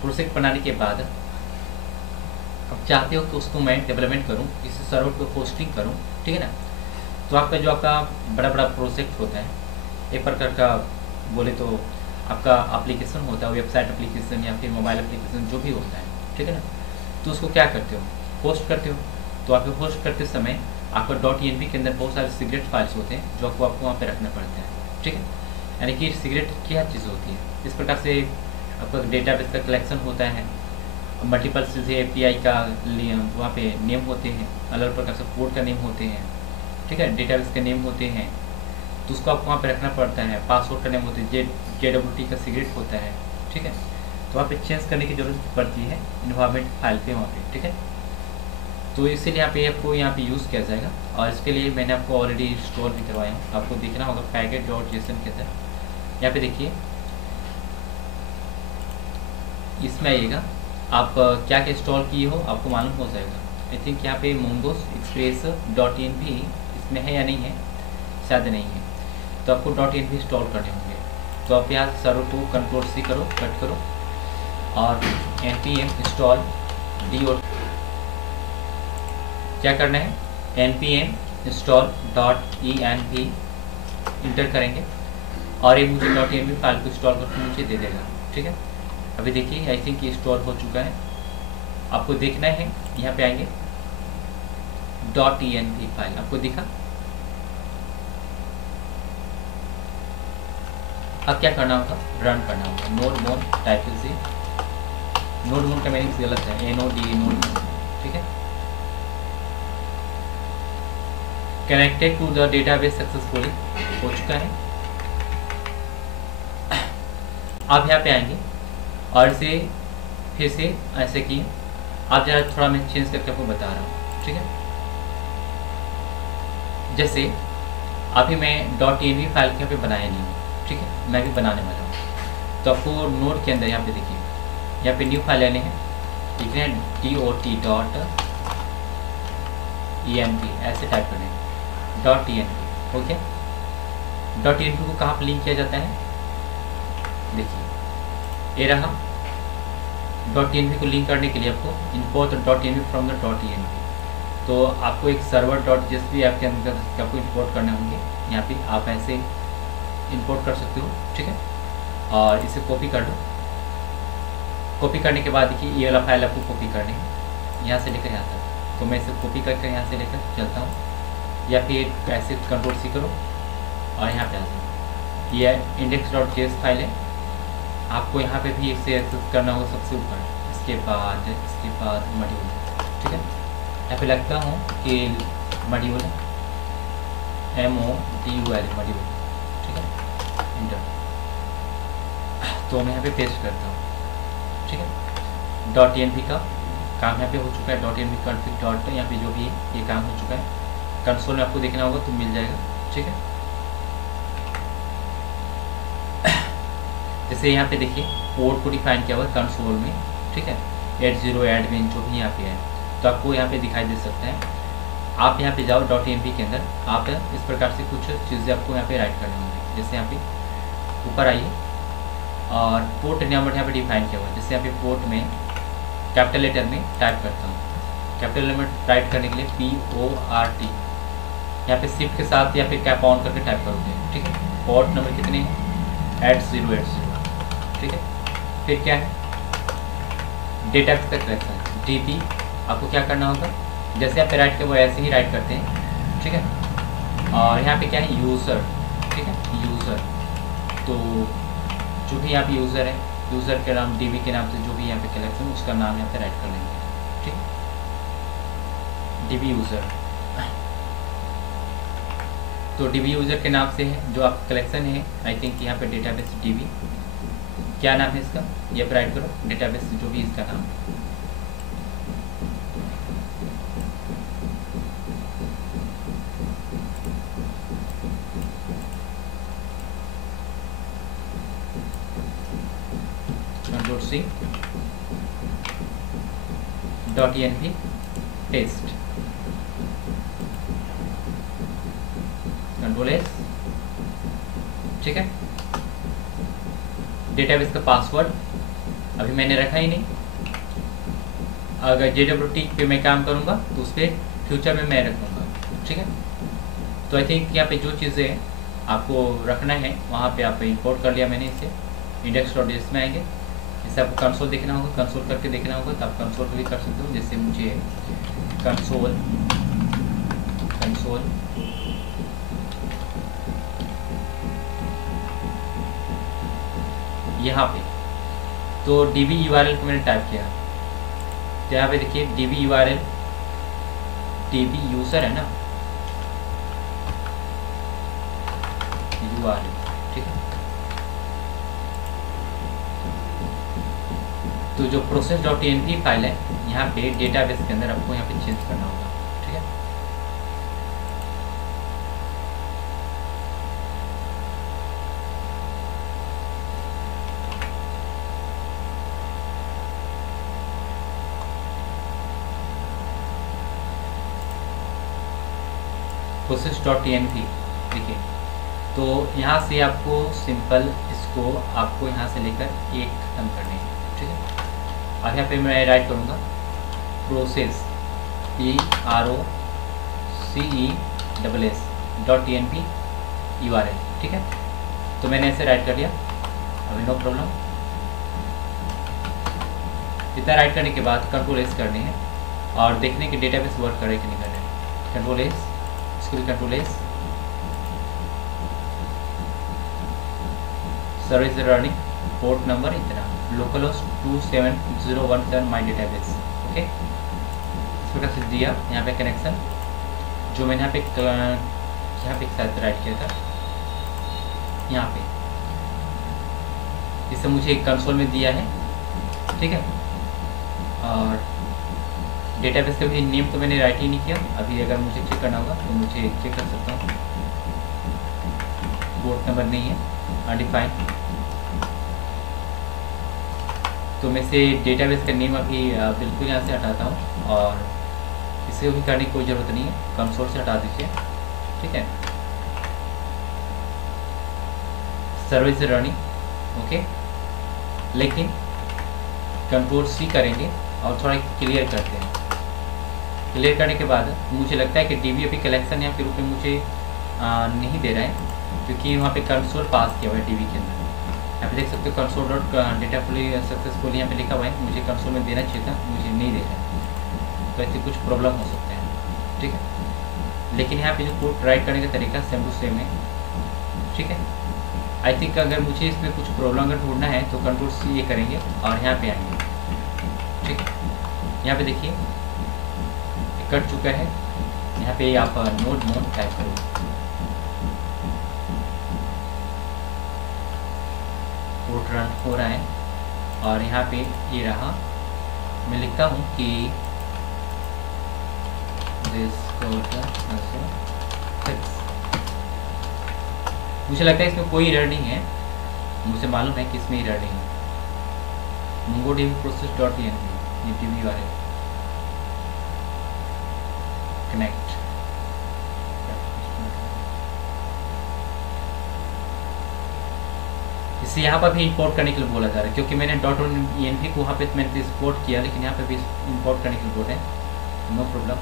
प्रोजेक्ट बनाने के बाद आप चाहते हो कि उसको मैं डेवलपमेंट करूं, किसी सर्वर को होस्टिंग करूं। ठीक है ना, तो आपका जो आपका बड़ा बड़ा प्रोजेक्ट होता है, एक प्रकार का बोले तो आपका एप्लीकेशन होता है, वेबसाइट एप्लीकेशन या फिर मोबाइल एप्लीकेशन जो भी होता है। ठीक है ना, तो उसको क्या करते हो, होस्ट करते हो। तो आप होस्ट करते समय आपका .env के अंदर बहुत सारे सीक्रेट फाइल्स होते हैं जो आपको वहाँ पे रखने पड़ते हैं। ठीक है, यानी कि सीक्रेट क्या चीज़ होती है, इस प्रकार से आपका डेटाबेस का कलेक्शन होता है, मल्टीपल चीज़ें API का वहाँ पे नेम होते हैं, अलग प्रकार से कोड का नेम होते हैं। ठीक है, डेटाबेस के नेम होते हैं, तो उसको आपको वहाँ पे रखना पड़ता है। पासवर्ड का नेम होता है, JWT का सीक्रेट होता है। ठीक है, तो वहाँ पे चेंज करने की जरूरत पड़ती है इन्वायरमेंट फाइल पे वहाँ पे। ठीक है, तो इसीलिए यहाँ पे आपको यहाँ पे यूज़ किया जाएगा, और इसके लिए मैंने आपको ऑलरेडी इंस्टॉल भी करवाया हूँ। आपको देखना होगा package.json के अंदर। यहाँ पे देखिए इसमें आइएगा, आप क्या क्या इंस्टॉल किए हो आपको मालूम हो जाएगा। आई थिंक यहाँ पे mongoose express.env इसमें है या नहीं है, शायद नहीं है, तो आपको .env इंस्टॉल करने होंगे। तो आप यहाँ सर्वर को Ctrl+C करो, कट करो और npm install क्या करना है, npm install.env इंटर करेंगे और ये मुझे .env फाइल को इंस्टॉल करके मुझे दे देगा। ठीक है, अभी देखिए आई थिंक ये इंस्टॉल हो चुका है। आपको देखना है, यहाँ पे आएंगे .env फाइल आपको दिखा। अब क्या करना होगा, रन करना होगा। नोड मोन टाइप कीजिए, नोड मोन का मीनिंग गलत है, NOD नोड। ठीक है, connected to the database successfully हो चुका है। आप यहाँ पे आएंगे और इसे फिर से ऐसे किए। आप जरा थोड़ा मैं चेंज करके आपको बता रहा हूँ। ठीक है, जैसे अभी मैं .env फाइल यहाँ पे बनाया नहीं हूँ। ठीक है, मैं भी बनाने वाला हूँ। तो आपको नोड के अंदर यहाँ पे देखिए, यहाँ पे न्यू फाइल लेने हैं, लिख रहे हैं dot.env ऐसे टाइप करने हैं .env। ओके, .env को कहाँ पर लिंक किया जाता है, देखिए ये रहा। .env को लिंक करने के लिए आपको import .env from the .env, तो आपको एक सर्वर .jsp ऐप के अंदर आपको इंपोर्ट करने होंगे। यहाँ पे आप ऐसे इंपोर्ट कर सकते हो। ठीक है, और इसे कॉपी कर लो। कॉपी करने के बाद देखिए ये वाला फाइल आपको कॉपी करनी है यहाँ से लेकर यहाँ तक। तो मैं इसे कॉपी करके यहाँ से लेकर चलता हूँ, या फिर ऐसे Ctrl+C करो और यहाँ पे आ जाओ। ये index.js फाइल है, आपको यहाँ पे भी इसे एक्सेस करना होगा सबसे ऊपर। इसके बाद मॉड्यूल। ठीक है, यहाँ पे लगता हूँ कि मॉड्यूल MODUL मॉड्यूल। ठीक है, इंटर। तो मैं यहाँ पे पेस्ट करता हूँ। ठीक है, .env का काम यहाँ पे हो चुका है। .env config डॉट यहाँ पे जो भी है ये काम हो चुका है। कंसोल में आपको देखना होगा तो मिल जाएगा। ठीक है, जैसे यहाँ पे देखिए पोर्ट को डिफाइन किया हुआ है कंसोल में। ठीक है, 80 एडमिन जो भी यहाँ पे है, तो आपको यहाँ पे दिखाई दे सकता है। आप यहाँ पे जाओ .env के अंदर, आप इस प्रकार से कुछ चीज़ें आपको यहाँ पे राइट करनी होंगी। जैसे यहाँ पे ऊपर आइए और पोर्ट नंबर यहाँ पे डिफाइन किया हुआ है। जैसे यहाँ पे पोर्ट में कैपिटल लेटर में टाइप करता हूँ, कैपिटल लेटर टाइप करने के लिए PORT, यहाँ पे शिफ्ट के साथ या फिर कैप ऑन करके टाइप करोगे। ठीक है, पोर्ट नंबर कितने हैं, 8080। ठीक है, फिर क्या है, डेटाबेस का कलेक्शन DB। आपको क्या करना होगा, जैसे आप राइट के वो ऐसे ही राइट करते हैं। ठीक है, और यहाँ पे क्या है, यूज़र। ठीक है, यूज़र, तो जो भी यहाँ पे यूज़र है, यूज़र के नाम DB के नाम से जो भी यहाँ पे कलेक्शन उसका नाम यहाँ पे राइट कर लेंगे। ठीक है, DB यूज़र, तो DB यूज़र के नाम से है जो आप कलेक्शन है। आई थिंक यहाँ पे डेटाबेस DB, क्या नाम है इसका, ये पे राइट करो, डेटाबेस जो भी इसका नाम। Ctrl+C .env test, Ctrl+S। ठीक है, डेटाबेस का पासवर्ड अभी मैंने रखा ही नहीं। अगर JWT पे मैं काम करूँगा तो उस पर फ्यूचर में मैं रखूँगा। ठीक है, तो आई थिंक यहाँ पे जो चीज़ें आपको रखना है वहाँ पे आप इंपोर्ट कर लिया मैंने इसे। index.js में आएंगे, इसे आपको कंसोल देखना होगा, कंसोल करके देखना होगा, तो आप कंसोल भी कर सकते हो। जैसे मुझे कंसोल यहाँ पे तो DB URL को मैंने टाइप किया, तो यहाँ पे देखिए DB URL, DB यूज़र है ना, URL। ठीक है, तो जो process.env फाइल है यहाँ पे डेटाबेस के अंदर आपको यहाँ पे चेंज करना होगा। ठीक है, process.env देखिए, तो यहाँ से आपको सिंपल इसको आपको यहाँ से लेकर एक खत्म करने हैं। ठीक है, अब यहाँ पे मैं राइट करूँगा PROCESS.TNP URL, ठीक है। तो मैंने ऐसे राइट कर लिया, अभी नो प्रॉब्लम। इतना राइट करने के बाद कंट्रोल एस करनी है और देखने की डेटाबेस वर्क करे कि नहीं कर रहे। कंट्रोल एस, इसको भी control S, service running, port number इतना, लोकल होस्ट 27017 माई डेटाबेस, ओके। इस प्रकार से दिया यहाँ पे कनेक्शन, जो मैंने यहाँ पे साथ राइट किया था यहाँ पे, इससे मुझे कंसोल में दिया है, ठीक है। और डेटाबेस का भी नेम तो मैंने राइट ही नहीं किया। अभी अगर मुझे चेक करना होगा तो मुझे चेक कर सकता हूँ, पोर्ट नंबर नहीं है, अनडिफाइंड। तो मैं से डेटाबेस का नेम अभी बिल्कुल यहाँ से हटाता हूँ और इसे भी करने की कोई ज़रूरत नहीं है, कंसोल से हटा दीजिए, ठीक है। Service running, okay. लेकिन कंट्रोल सी करेंगे और थोड़ा क्लियर करते हैं। क्लियर करने के बाद मुझे लगता है कि DBAP कलेक्शन यहाँ पे रूप में मुझे नहीं दे रहा है, क्योंकि वहाँ पे कंसोल पास किया हुआ है DB के अंदर। यहाँ पे देख सकते हो console dot data fully successful यहाँ पे लिखा हुआ है, मुझे कंसोल में देना चाहिए था, मुझे नहीं दे रहा है। तो ऐसे कुछ प्रॉब्लम हो सकते हैं, ठीक है। लेकिन यहाँ पे जो कोड राइट करने का तरीका सेम टू सेम है, ठीक है। आई थिंक अगर मुझे इसमें कुछ प्रॉब्लम अगर ढूंढना है तो कंट्रोल सी ये करेंगे और यहाँ पे आएंगे, ठीक है। यहाँ पे देखिए कट चुका है, यहाँ पे आप नोड मोड टाइप करो, कोड रन हो रहा है और यहाँ पे ये रहा। मैं लिखता हूँ कि मुझे लगता है इसमें कोई एरर नहीं है, मुझे मालूम है कि इसमें एरर नहीं है। MongoDB process.env, ये DB URL कनेक्ट, इसे यहाँ पर भी इंपोर्ट करने के लिए बोला जा रहा है, क्योंकि मैंने .env को वहाँ पे मैंने इंपोर्ट किया, लेकिन यहाँ पे भी इंपोर्ट करने के लिए बोल रहे हैं, no problem.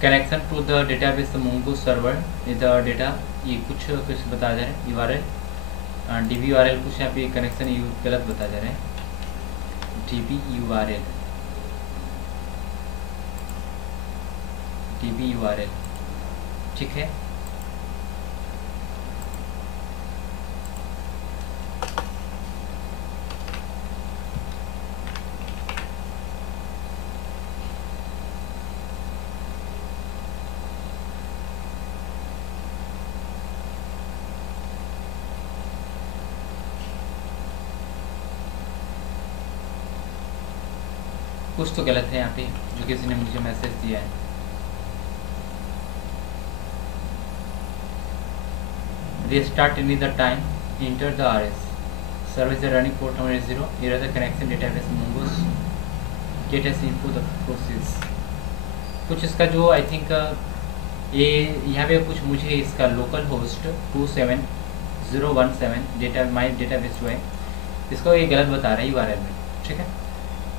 Connection to the database Mongo server is the data, ये कुछ बता जा रहे हैं URL, DB URL कुछ यहाँ पे कनेक्शन गलत बता जा रहे हैं, DB URL, ठीक है। कुछ तो गलत है यहाँ पे जो किसी ने मुझे मैसेज दिया है। Restart any the time, enter the RS, service the running port number is 0, error the connection database Mongo's get us info the process। कुछ इसका जो आई थिंक ये यहाँ पे कुछ मुझे इसका लोकल होस्ट 27017 डेटा माई डेटाबेस जो है इसको ये गलत बता रहा है URL में, ठीक है।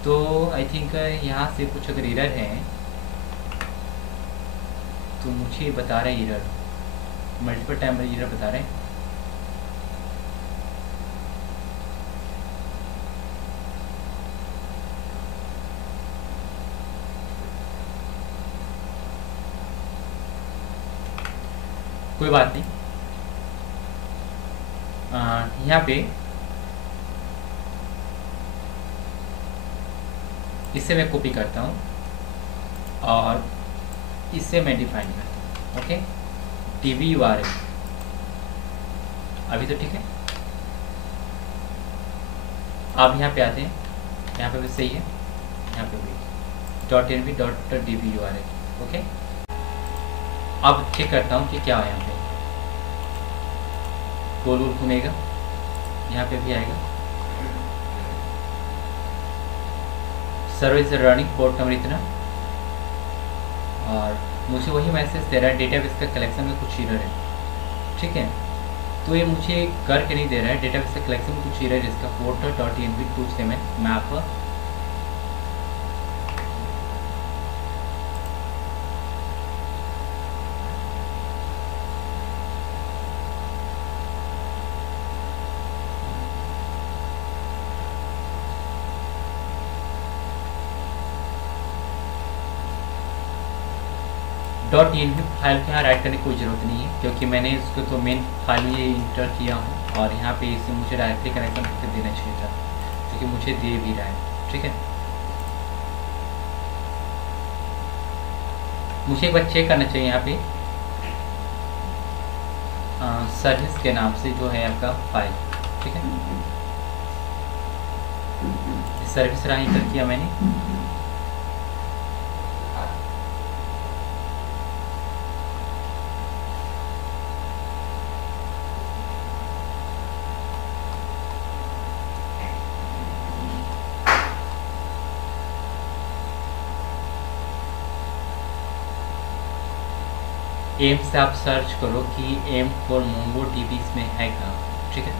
तो आई थिंक यहाँ से कुछ अगर एरर है तो मुझे बता रहे एरर, मल्टीपल टाइम एरर बता रहे हैं। कोई बात नहीं, यहाँ पे इससे मैं कॉपी करता हूँ और इससे मैं डिफाइन करता हूँ, ओके। DB URL अभी तो ठीक है। आप यहाँ पे आते हैं, यहाँ पे भी सही है, यहाँ पे भी .env.db URL, ओके। अब चेक करता हूँ कि क्या है यहाँ पे, गोल गोल घूमेगा, यहाँ पे भी आएगा, server is running port number इतना, और मुझे वही मैसेज दे रहा है डेटाबेस का कलेक्शन में कुछ एरर है। ठीक है, तो ये मुझे करके नहीं दे रहा है, डेटाबेस का कलेक्शन में कुछ एरर है इसका, porter.env27 मैं आपको .env फाइल को यहाँ राइट करने की कोई ज़रूरत नहीं है, क्योंकि मैंने इसको तो मेन फाइल ये इंटर किया हूँ, और यहाँ पे इसे मुझे डायरेक्टली कनेक्शन करके देना चाहिए था, क्योंकि मुझे दे भी रहा है। ठीक है, मुझे एक बार चेक करना चाहिए यहाँ पे सर्विस के नाम से जो है आपका फाइल। ठीक है, सर्विस रहा इंटर किया मैंने, एम से आप सर्च करो कि एम फॉर मोंगो डीबी इसमें है क्या। ठीक है,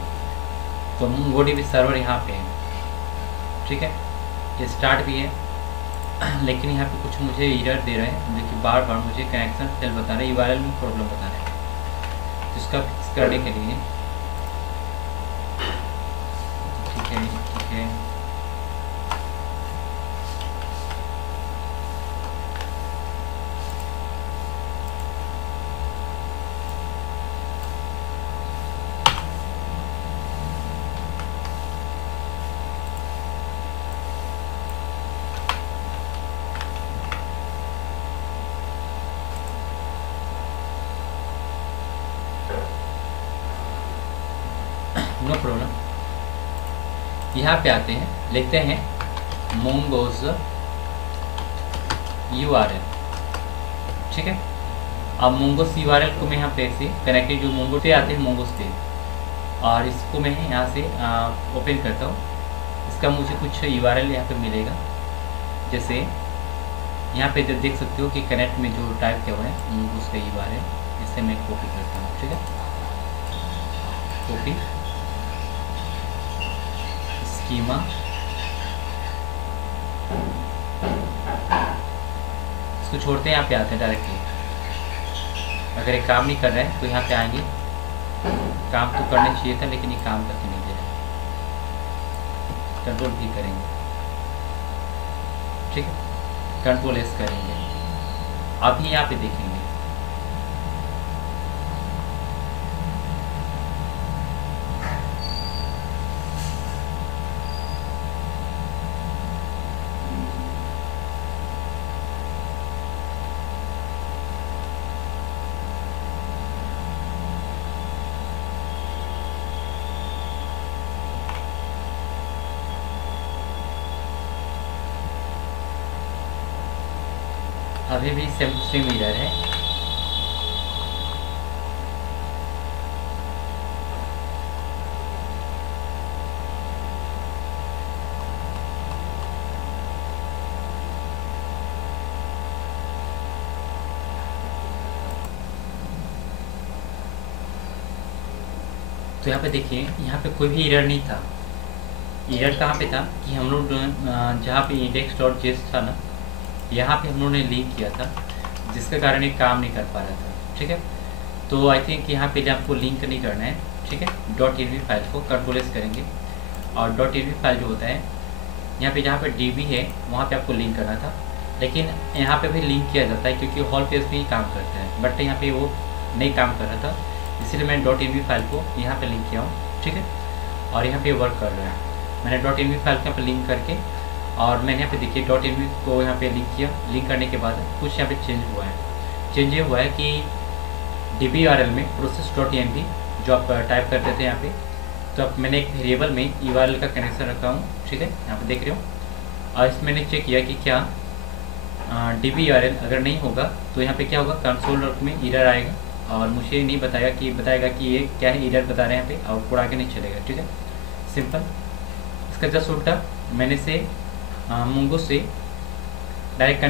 तो मोंगो डीबी सर्वर यहाँ पे है। ठीक है, ये स्टार्ट भी है, लेकिन यहाँ पे कुछ मुझे एरर दे रहे हैं, जो कि बार बार मुझे कनेक्शन फेल बता रहे हैं, यूआरएल में प्रॉब्लम बता रहे हैं। तो इसका फिक्स करने के लिए ठीक है नो प्रॉब्लम। यहाँ पे आते हैं, लिखते हैं मोंगोज URL। ठीक है, अब मोंगोस URL को मैं यहाँ पे से कनेक्टेड जो मोंगो पे आते हैं मोंगोस पे, और इसको मैं यहाँ से ओपन करता हूँ। इसका मुझे कुछ URL यहाँ पे मिलेगा, जैसे यहाँ पे देख सकते हो कि कनेक्ट में जो टाइप किया हुआ है मोंगोस का URL, इससे मैं कॉपी करता हूँ। ठीक है, कॉपी स्कीमा, इसको छोड़ते हैं, यहाँ पे आते हैं डायरेक्टली। अगर ये काम नहीं कर रहा है तो यहाँ पे आएंगे, काम तो करना चाहिए था लेकिन ये काम करके नहीं दे रहा है। कंट्रोल भी करेंगे, ठीक है, कंट्रोल एस करेंगे, अभी यहाँ पे देखेंगे। अभी भी सेम एरर है। तो यहाँ पे देखिए, यहाँ पे कोई भी एरर नहीं था। एरर कहाँ पे था कि हम लोग जहाँ पे index.js था ना, यहाँ पे हम लोगों ने लिंक किया था, जिसके कारण ये काम नहीं कर पा रहा था। ठीक है, तो आई थिंक यहाँ पे आपको लिंक नहीं करना है। ठीक है, .env फाइल को कंट्रोल एस करेंगे, और .env फाइल जो होता है यहाँ पे जहाँ पे db है वहाँ पे आपको लिंक करना था, लेकिन यहाँ पे भी लिंक किया जाता है क्योंकि हॉल पेज भी काम करता है, बट यहाँ पे वो नहीं काम कर रहा था, इसलिए मैंने .env फाइल को यहाँ पे लिंक किया हूँ। ठीक है, और यहाँ पे वर्क कर रहा है। मैंने .env फाइल को यहाँ पे लिंक करके, और मैंने यहाँ पे देखिए .env को यहाँ पे लिंक किया। लिंक करने के बाद कुछ यहाँ पे चेंज हुआ है। चेंज ये हुआ है कि DB-URL में process.env जो आप टाइप करते थे यहाँ पे, तो अब मैंने एक वेरिएबल में URL का कनेक्शन रखा हूँ। ठीक है, यहाँ पे देख रहे हो, और इसमें मैंने चेक किया कि क्या DB URL अगर नहीं होगा तो यहाँ पे क्या होगा, कंसोल लॉग में एरर आएगा और मुझे नहीं बताएगा कि ये क्या है, एरर बता रहे हैं यहाँ पे, और कोड आगे नहीं चलेगा। ठीक है, सिंपल। इसका जस्ट उल्टा मैंने से मुंगो से डायरेक्ट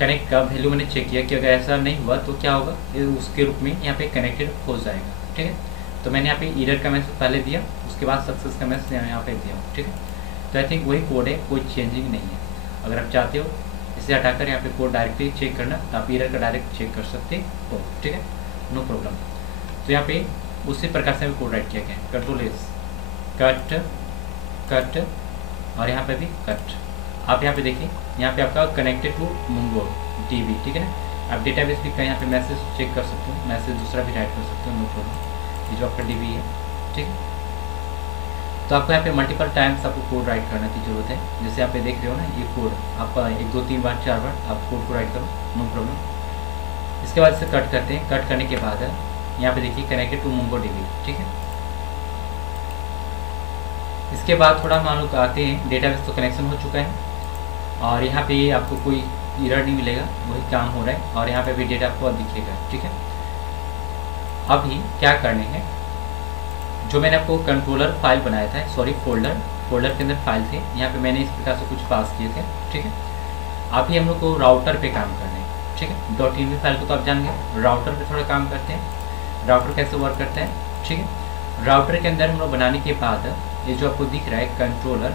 कनेक्ट का वैल्यू मैंने चेक किया कि अगर ऐसा नहीं हुआ तो क्या होगा, ये उसके रूप में यहाँ पे कनेक्टेड हो जाएगा। ठीक है, तो मैंने यहाँ पे एरर का मैसेज पहले दिया, उसके बाद सक्सेस का मैसेज यहाँ पे दिया। ठीक है, तो आई थिंक वही कोड है, कोई चेंजिंग नहीं है। अगर आप चाहते हो इसे हटाकर यहाँ पे कोड डायरेक्टली चेक करना तो आप एरर का डायरेक्ट चेक कर सकते हो। ठीक है, नो प्रॉब्लम। तो यहाँ पे उसी प्रकार से कोड राइट किया गया है, कंट्रोल एस कट और यहाँ पे भी कट। आप यहाँ पे देखिए, यहाँ पे आपका कनेक्टेड टू मुंगो DB। ठीक है ना, आप डेटाबेस भी का यहाँ पे मैसेज चेक कर सकते हो, मैसेज दूसरा भी राइट कर सकते हो, नो प्रॉब्लम। ये जो आपका DB है, ठीक है। तो आपको यहाँ पे मल्टीपल टाइम्स आपको कोड राइट करने की जरूरत है। जैसे आप पे देख रहे हो ना, ये कोड आप 1 2 3 बार 4 बार आप कोड को राइट करो, नो प्रॉब्लम। इसके बाद इसे कट करते हैं। कट करने के बाद यहाँ पे देखिए कनेक्टेड टू मुंगो DB। ठीक है, इसके बाद थोड़ा हम लोग आते हैं, डेटाबेस तो कनेक्शन हो चुका है और यहाँ पे आपको कोई एरर नहीं मिलेगा, वही काम हो रहा है और यहाँ पे भी डेटा आपको दिखेगा। ठीक है, अभी क्या करने हैं, जो मैंने आपको कंट्रोलर फाइल बनाया था, सॉरी फोल्डर के अंदर फाइल थे, यहाँ पे मैंने इस प्रकार से कुछ पास किए थे। ठीक है, अभी हम लोग को राउटर पे काम करना है। ठीक है, .env फाइल को तो आप जान गए, राउटर पे थोड़ा काम करते हैं, राउटर कैसे वर्क करता है। ठीक है, राउटर के अंदर हम लोग बनाने के बाद ये जो आपको दिख रहा है कंट्रोलर,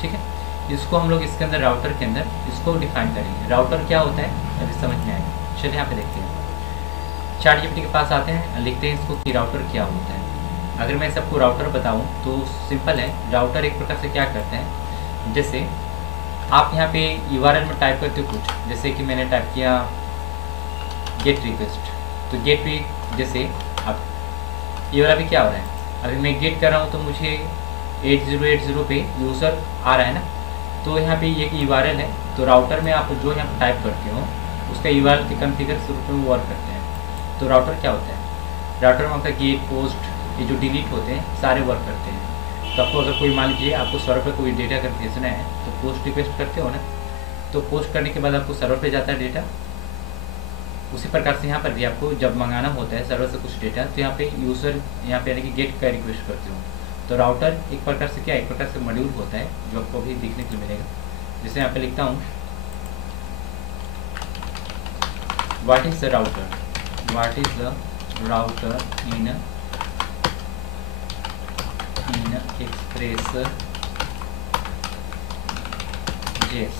ठीक है, इसको हम लोग इसके अंदर राउटर के अंदर इसको डिफाइन करेंगे। राउटर क्या होता है अभी समझ में आएगा। चलिए यहाँ पे देखते हैं, ChatGPT के पास आते हैं, लिखते हैं इसको कि राउटर क्या होता है। अगर मैं सबको राउटर बताऊं तो सिंपल है, राउटर एक प्रकार से क्या करते हैं, जैसे आप यहाँ पे URL में टाइप करते हो कुछ, जैसे कि मैंने टाइप किया गेट रिक्वेस्ट, तो गेट पे जैसे अब ये वाला भी क्या हो रहा है, अभी मैं गेट कर रहा हूँ तो मुझे 8080 पे यूज़र आ रहा है ना, तो यहाँ पे एक URL है, तो राउटर में आप जो यहाँ टाइप करते हो उसका URL के कॉन्फ़िगर के रूप में वर्क करते हैं। तो राउटर क्या होता है, राउटर में आपका गेट पोस्ट ये जो डिलीट होते हैं सारे वर्क करते हैं। तो आपको अगर कोई मान लीजिए आपको सर्वर पे कोई डेटा अगर भेजना है तो पोस्ट रिक्वेस्ट करते हो ना, तो पोस्ट करने के बाद आपको सर्वर पे जाता है डेटा। उसी प्रकार से यहाँ पर भी आपको जब मंगाना होता है सर्वर से कुछ डेटा, तो यहाँ पे यूज़र यहाँ पे यानी कि गेट का रिक्वेस्ट करते हो। तो राउटर एक प्रकार से क्या, एक प्रकार से मॉड्यूल होता है जो आपको अभी देखने के लिए मिलेगा। जैसे यहाँ पे लिखता हूँ what is the router Inn Express JS।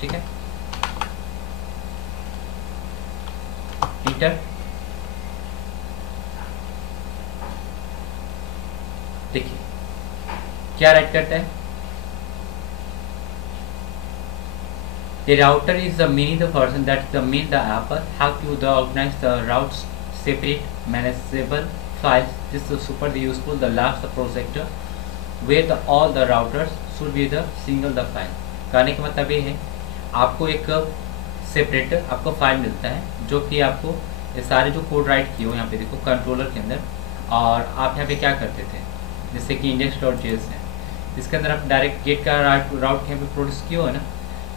ठीक है, इंटर। देखिए क्या राइट करता है, A router is the meaning the person that the mean the app how to the organize the routes separate manageable files. This is super useful the last the project where the all the routers should be the single the file। कहने का मतलब ये है आपको एक separate आपको file मिलता है जो कि आपको ये सारे जो कोड राइट किए हो यहाँ पे देखो कंट्रोलर के अंदर, और आप यहाँ पे क्या करते थे जैसे कि index.js है, इसके अंदर आप डायरेक्ट गेट का राउट यहाँ पे प्रोड्यूस किया हो ना,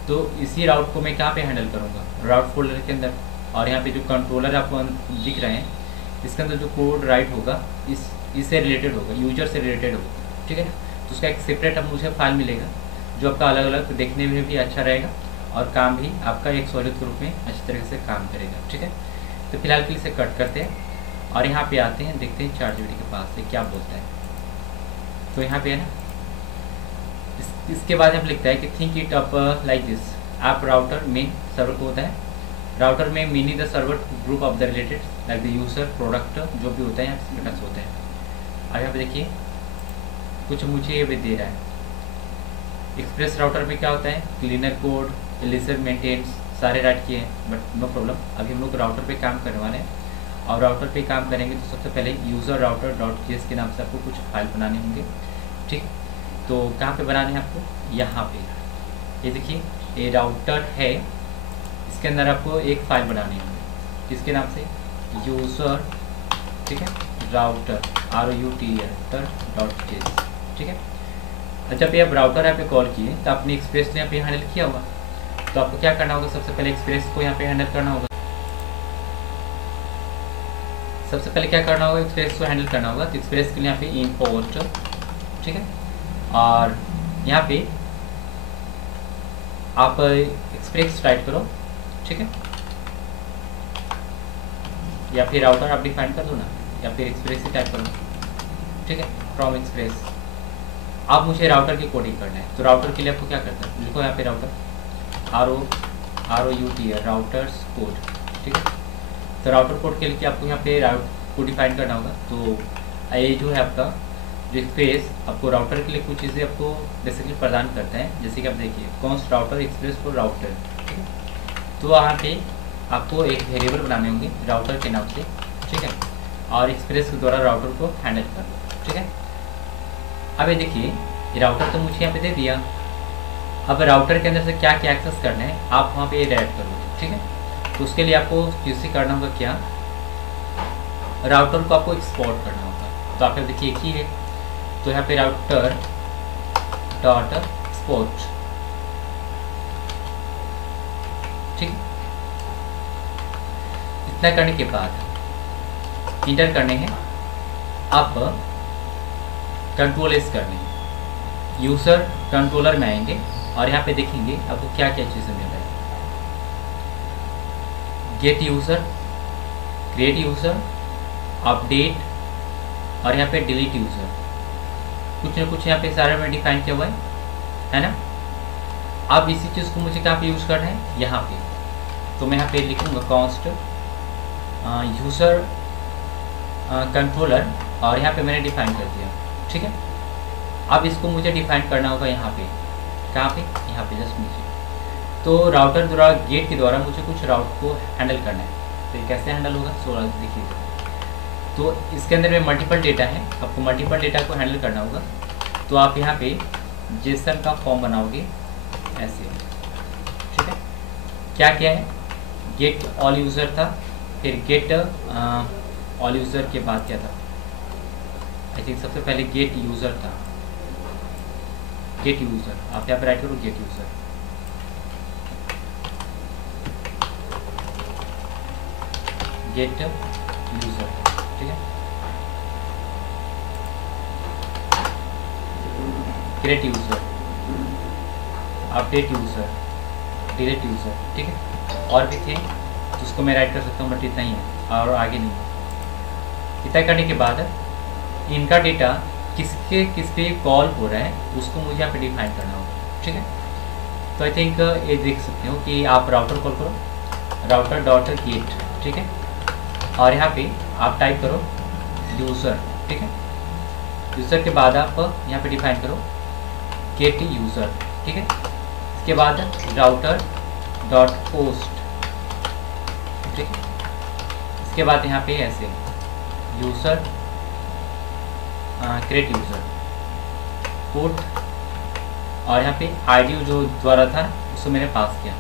तो इसी राउट को मैं कहाँ पे हैंडल करूँगा, राउट फोल्डर के अंदर। और यहाँ पे जो कंट्रोलर आपको दिख रहे हैं इसके अंदर जो कोड राइट होगा इससे रिलेटेड होगा, यूजर से रिलेटेड होगा। ठीक है ना, तो उसका एक सेपरेट अब मुझे फाइल मिलेगा जो आपका अलग अलग देखने में भी अच्छा रहेगा और काम भी आपका एक सॉलिड के रूप में अच्छी तरीके से काम करेगा। ठीक है, तो फिलहाल के लिए इसे कट करते हैं और यहाँ पे आते हैं, देखते हैं ChatGPT के पास से क्या बोलता है। तो यहाँ पे है ना, इसके बाद हम लिखता है कि think it up like this. आप राउटर मेन सर्वर को होता है, राउटर में मीनी the server group of the related like the user product जो भी होता है यहाँ से प्रकार से होता है। अब यहाँ पे देखिए कुछ मुझे ये भी दे रहा है, एक्सप्रेस राउटर में क्या होता है, क्लीनर कोड, एलिसर मेंटेन्स सारे राइट किए हैं, बट नो प्रॉब्लम। अभी हम लोग राउटर पे काम करने वाले हैं और राउटर पे काम करेंगे तो सबसे पहले यूज़र राउटर .js के नाम से आपको कुछ फाइल बनाने होंगे। ठीक, तो कहाँ पे बनाने हैं आपको, यहाँ पे ये देखिए ये राउटर है, इसके अंदर आपको एक फाइल बनानी होगी किसके नाम से, यूज़र, ठीक है, राउटर .js। ठीक है, जब ये आप राउटर यहाँ पे कॉल किए तो आपने एक्सप्रेस यहाँ पे हैंडल किया होगा, तो आपको क्या करना होगा, सबसे पहले एक्सप्रेस को यहाँ पे हैंडल करना होगा। सबसे पहले क्या करना होगा, एक्सप्रेस को हैंडल करना होगा। तो एक्सप्रेस के लिए यहाँ पे इंपोर्ट, ठीक है, और यहाँ पे आप एक्सप्रेस टाइप करो, ठीक है, या फिर राउटर आप डिफाइन कर दो ना, या फिर एक्सप्रेस ही टाइप करो, ठीक है, फ्रॉम एक्सप्रेस। अब मुझे राउटर की कोडिंग करना है, तो राउटर के लिए आपको क्या करना है, लिखो यहाँ पे राउटर ROUT राउटर्स कोड, ठीक है। तो राउटर कोड के लिए आपको यहाँ पे राउट को डिफाइन करना होगा। तो ये जो है आपका एक्सप्रेस आपको राउटर के लिए कुछ चीज़ें आपको बेसिकली प्रदान करता है, जैसे कि आप देखिए const router express for router, ठीक है। तो वहाँ पे आपको एक वेरिएबल बनाने होंगे राउटर के नाम से, ठीक है, और एक्सप्रेस के द्वारा राउटर को हैंडल कर लो, ठीक है। अब ये देखिए ये राउटर तो मुझे यहाँ पे दे दिया। अब राउटर के अंदर से क्या क्या एक्सेस करना है आप वहाँ पे ऐड करोगे, ठीक है। तो उसके लिए आपको किसी करना होगा क्या, राउटर को आपको एक्सपोर्ट करना होगा। तो आप देखिए एक ही है, तो यहाँ पे राउटर डॉट एक्सपोर्ट, ठीक। इतना करने के बाद इंटर करने हैं, आप कंट्रोल एस करने हैं, यूजर कंट्रोलर में आएंगे और यहाँ पे देखेंगे आपको क्या क्या चीज़ें मिल रहा है। Gate user, create user, update और यहाँ पे डिलीट यूज़र, कुछ ना कुछ यहाँ पे सारे में डिफाइन किया हुआ है ना। अब इसी चीज़ को मुझे कहाँ पे यूज़ करना है, यहाँ पे। तो मैं यहाँ पे लिखूँगा कॉन्स्ट यूज़र कंट्रोलर और यहाँ पे मैंने डिफाइन कर दिया, ठीक है। अब इसको मुझे डिफाइन करना होगा यहाँ पे, कहाँ पे, यहाँ पे जस्ट नीचे। तो राउटर द्वारा गेट के द्वारा मुझे कुछ राउट को हैंडल करना है। तो ये कैसे हैंडल होगा, 16 देखिए। तो इसके अंदर में मल्टीपल डेटा है, आपको मल्टीपल डेटा को हैंडल करना होगा। तो आप यहाँ पे जेसन का फॉर्म बनाओगे ऐसे, ठीक है। क्या क्या है, गेट ऑल यूज़र था, फिर गेट ऑल यूज़र के बाद क्या था, आई थिंक सबसे पहले गेट यूज़र था, गेट यूज़र। आप यहाँ पे राइट करो गेट यूज़र, गेट यूज़र, ठीक है। Create user, update user, delete user, ठीक है। और भी थे जिसको मैं राइट कर सकता हूँ, बट इतना ही है और आगे नहीं। इतना करने के बाद इनका डेटा किस पे कॉल हो रहा है उसको मुझे यहाँ पे डिफाइन करना होगा, ठीक है। तो आई थिंक ये देख सकते हो कि आप राउटर कॉल करो, राउटर डॉट गेट, ठीक है, और यहाँ पे आप टाइप करो यूज़र, ठीक है। यूज़र के बाद आप यहाँ पे डिफाइन करो गेट यूज़र, ठीक है। इसके बाद राउटर डॉट पोस्ट, ठीक है। इसके बाद यहाँ पे ऐसे यूज़र क्रिएट यूज़र पोर्ट, और यहाँ पे आईडी जो द्वारा था उसको मैंने पास किया।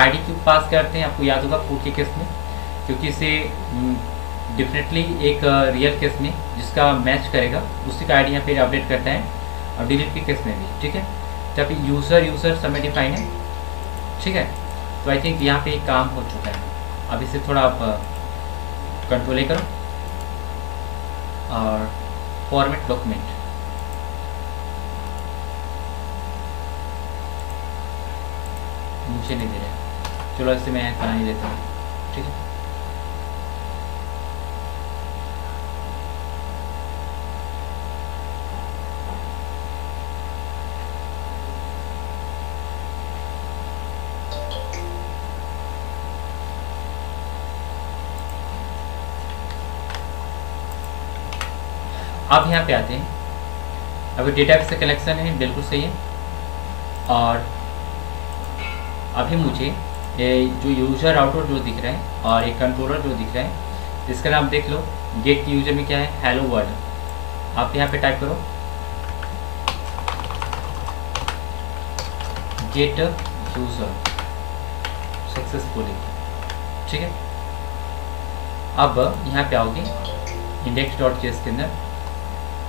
आईडी क्यों पास करते हैं आपको याद होगा पोर्ट के केस में, क्योंकि इसे डेफिनेटली एक रियल केस में जिसका मैच करेगा उसी का आईडी यहाँ पे अपडेट करता है, और डिलीट के केस में भी, ठीक है। तो यहाँ पे यूज़र सब में डिफाइन है, ठीक है। तो आई थिंक यहाँ पे एक काम हो चुका है। अब इसे थोड़ा आप कंट्रोल करो और फॉर्मेट डॉक्यूमेंट, मुझे नहीं दे रहे, चलो इससे मैं बना ही देता हूँ, ठीक है। अब यहाँ पे आते हैं, अभी डेटाबेस से कनेक्शन है, बिल्कुल सही है। और अभी मुझे ये जो यूज़र राउटर जो दिख रहा है और एक कंट्रोलर जो दिख रहा है, इसका नाम देख लो। गेट यूजर में क्या है, हेलो वर्ल्ड। आप यहाँ पे टाइप करो गेट यूज़र सक्सेसफुली, ठीक है। अब यहाँ पे आओगे index.js के अंदर,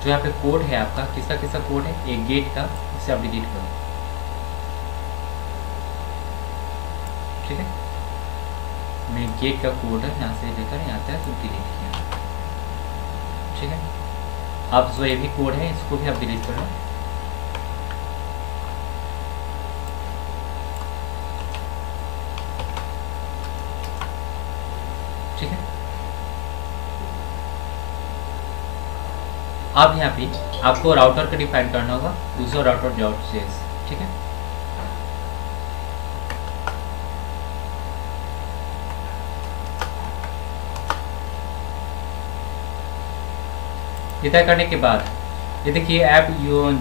जो यहाँ पे कोड है आपका, किसका कोड है, एक गेट का, इसे आप डिलीट करो। ठीक है, मैं गेट का कोड है यहाँ से लेकर यहाँ तक तो डिलीट किया, ठीक है। अब जो ये भी कोड है इसको भी आप डिलीट करो, ठीक है। अब यहाँ पे आपको राउटर का डिफाइन करना होगा, यूजर राउटर डॉट जेएस, ठीक है। इतना करने के बाद ये देखिए ऐप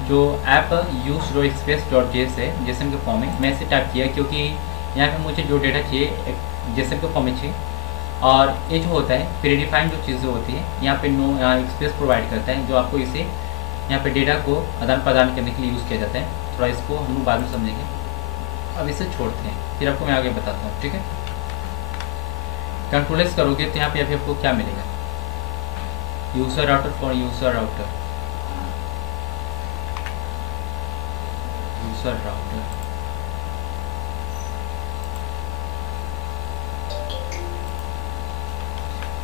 जो app use dot space dot JS है जेसन के फॉर्म में, मैं इसे टाइप किया क्योंकि यहाँ पे मुझे जो डेटा चाहिए जेसन के फॉर्म में चाहिए। और ये जो होता है प्रीडिफाइंड जो चीज़ें होती है यहाँ पे नो स्पेस प्रोवाइड करता है, जो आपको इसे यहाँ पे डेटा को आदान प्रदान करने के लिए यूज़ किया जाता है। थोड़ा इसको हम लोग बाद में समझेंगे, अब इसे छोड़ते हैं, फिर आपको मैं आगे बताता हूँ, ठीक है। कंट्रोल करोगे तो यहाँ पे अभी आपको क्या मिलेगा, user router for user router, user router,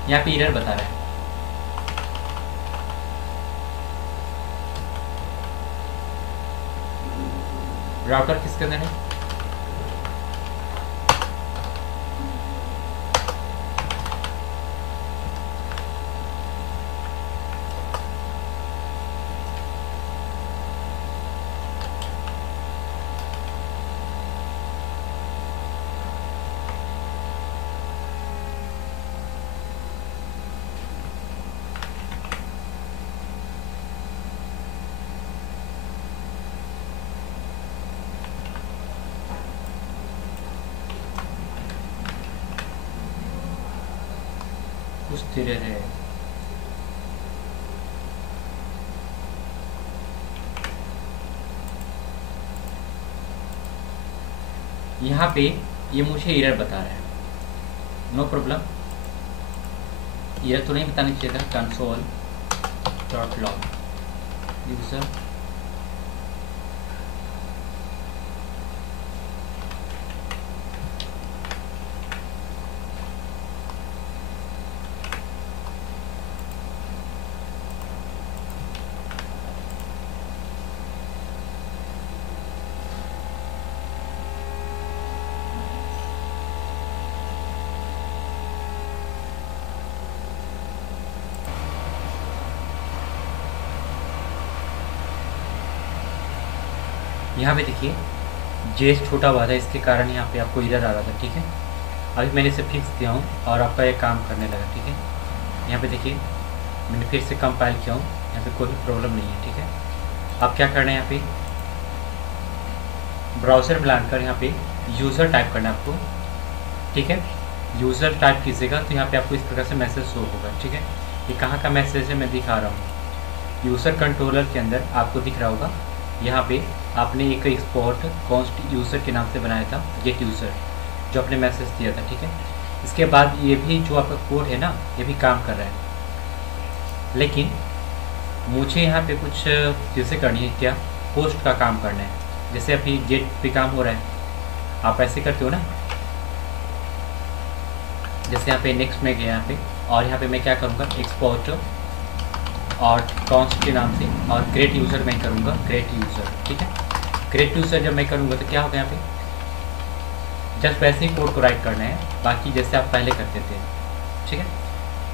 यहाँ पे एरर बता रहा है। राउटर किसके अंदर है, कुछ एरर है। यहाँ पे ये मुझे एरर बता रहा है, नो प्रॉब्लम, एरर तो नहीं बताना चाहिए था। कंसोल डॉट लॉग यूजर यहाँ पे देखिए जेस छोटा हुआ था, इसके कारण यहाँ पे आपको एरर आ रहा था, ठीक है। अभी मैंने इसे फिक्स किया हूँ और आपका ये काम करने लगा, ठीक है। यहाँ पे देखिए मैंने फिर से कंपाइल किया हूँ, यहाँ पे कोई भी प्रॉब्लम नहीं है, ठीक है। अब क्या करना है, यहाँ पे ब्राउज़र में लाकर यहाँ पे यूज़र टाइप करना है आपको, ठीक है। यूज़र टाइप कीजिएगा तो यहाँ पे आपको इस प्रकार से मैसेज शो होगा, ठीक है। ये कहाँ का मैसेज है मैं दिखा रहा हूँ, यूज़र कंट्रोलर के अंदर आपको दिख रहा होगा। यहाँ पे आपने एक एक्सपोर्ट कॉन्स्ट यूज़र के नाम से बनाया था गेट यूज़र, जो आपने मैसेज दिया था, ठीक है। इसके बाद ये भी जो आपका कोड है ना, ये भी काम कर रहा है, लेकिन मुझे यहाँ पे कुछ चीज़ें करनी है। क्या, पोस्ट का काम करना है। जैसे अभी गेट पे काम हो रहा है, आप ऐसे करते हो ना, जैसे यहाँ पे नेक्स्ट में गया यहाँ पे, और यहाँ पे मैं क्या करूँगा, एक्सपोर्ट और कॉन्स्ट के नाम से, और क्रिएट यूज़र मैं करूँगा, क्रिएट यूज़र, ठीक है। क्रिएट यूज़र जब मैं करूँगा तो क्या होगा, यहाँ पे जस्ट वैसे ही कोड को राइट करना है, बाकी जैसे आप पहले करते थे, ठीक है।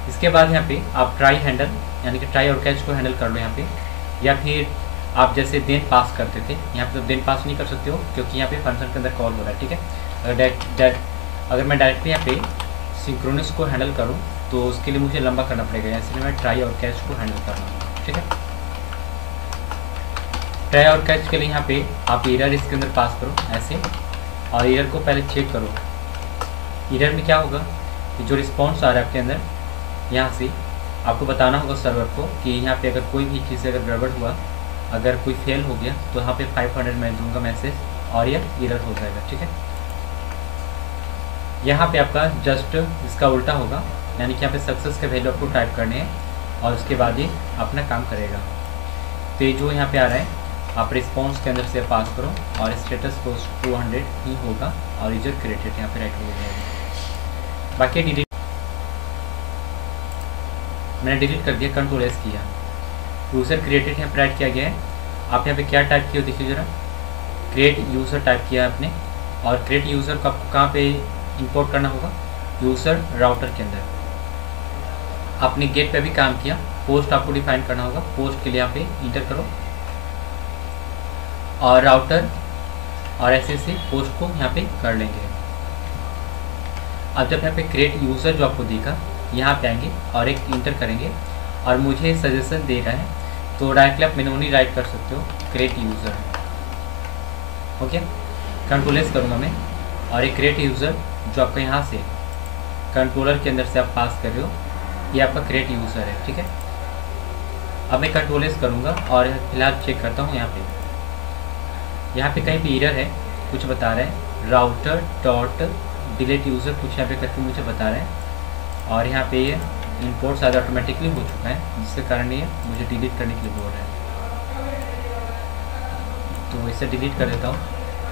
इसके बाद यहाँ पे आप ट्राई हैंडल यानी कि ट्राई और कैच को हैंडल कर लो यहाँ पे, या फिर आप जैसे देन पास करते थे, यहाँ पे तो देन पास नहीं कर सकते हो क्योंकि यहाँ पे फंक्शन के अंदर कॉल हो रहा है, ठीक है। अगर मैं डायरेक्टली यहाँ पे सिंक्रोनस को हैंडल करूँ तो उसके लिए मुझे लंबा करना पड़ेगा, इसलिए मैं ट्राई और कैच को हैंडल कर रहा हूँ, ठीक है। ट्राई और कैच के लिए यहाँ पे आप एरर इसके अंदर पास करो ऐसे, और एरर को पहले चेक करो। एरर में क्या होगा कि जो रिस्पॉन्स आ रहा है आपके अंदर, यहाँ से आपको बताना होगा सर्वर को कि यहाँ पे अगर कोई भी चीज़ अगर गड़बड़ हुआ, अगर कोई फेल हो गया तो यहाँ पे 500 मैं दूंगा मैसेज और ये एरर हो जाएगा, ठीक है। यहाँ पे आपका जस्ट इसका उल्टा होगा, यानी कि यहाँ पे सक्सेस के वैल्यू आपको टाइप करने हैं और उसके बाद ये अपना काम करेगा। तो ये जो यहाँ पे आ रहा है आप रिस्पॉन्स के अंदर से पास करो और स्टेटस पोस्ट 200 ही होगा और यूजर क्रिएटेड यहाँ पे राइट हो जाएगा। बाकी डिलीट मैंने डिलीट कर दिया, कंट्रोल एस किया, यूज़र क्रिएटेड यहाँ पे राइट किया गया है। आप यहाँ पे क्या टाइप किया देखिए ज़रा, क्रिएट यूज़र टाइप किया है आपने, और क्रिएट यूज़र को आपको कहाँ पे इंपोर्ट करना होगा, यूज़र राउटर के अंदर। आपने गेट पे भी काम किया, पोस्ट आपको डिफाइन करना होगा, पोस्ट के लिए यहाँ पे इंटर करो और राउटर और ऐसे से पोस्ट को यहाँ पे कर लेंगे। अब जब यहाँ पे क्रिएट यूज़र जो आपको दिखा, यहाँ पे आएंगे और एक इंटर करेंगे और मुझे सजेशन दे रहा है तो डायरेक्टली आप मेन्यूली राइट कर सकते हो create user. Okay, control S करूँगा मैं और एक क्रिएट यूज़र जो आपका यहाँ से कंट्रोलर के अंदर से आप पास कर रहे हो, ये आपका क्रिएट यूज़र है। ठीक है, अब मैं कंट्रोल एस करूँगा और फिलहाल चेक करता हूँ। यहाँ पे कहीं पे एरर है, कुछ बता रहे हैं राउटर डॉट डिलीट यूज़र, कुछ यहाँ पे करके मुझे बता रहे हैं, और यहाँ पे ये इंपोर्ट शायद ऑटोमेटिकली हो चुका है, जिसके कारण ये मुझे डिलीट करने के लिए बोल रहा है। तो इसे डिलीट कर देता हूँ।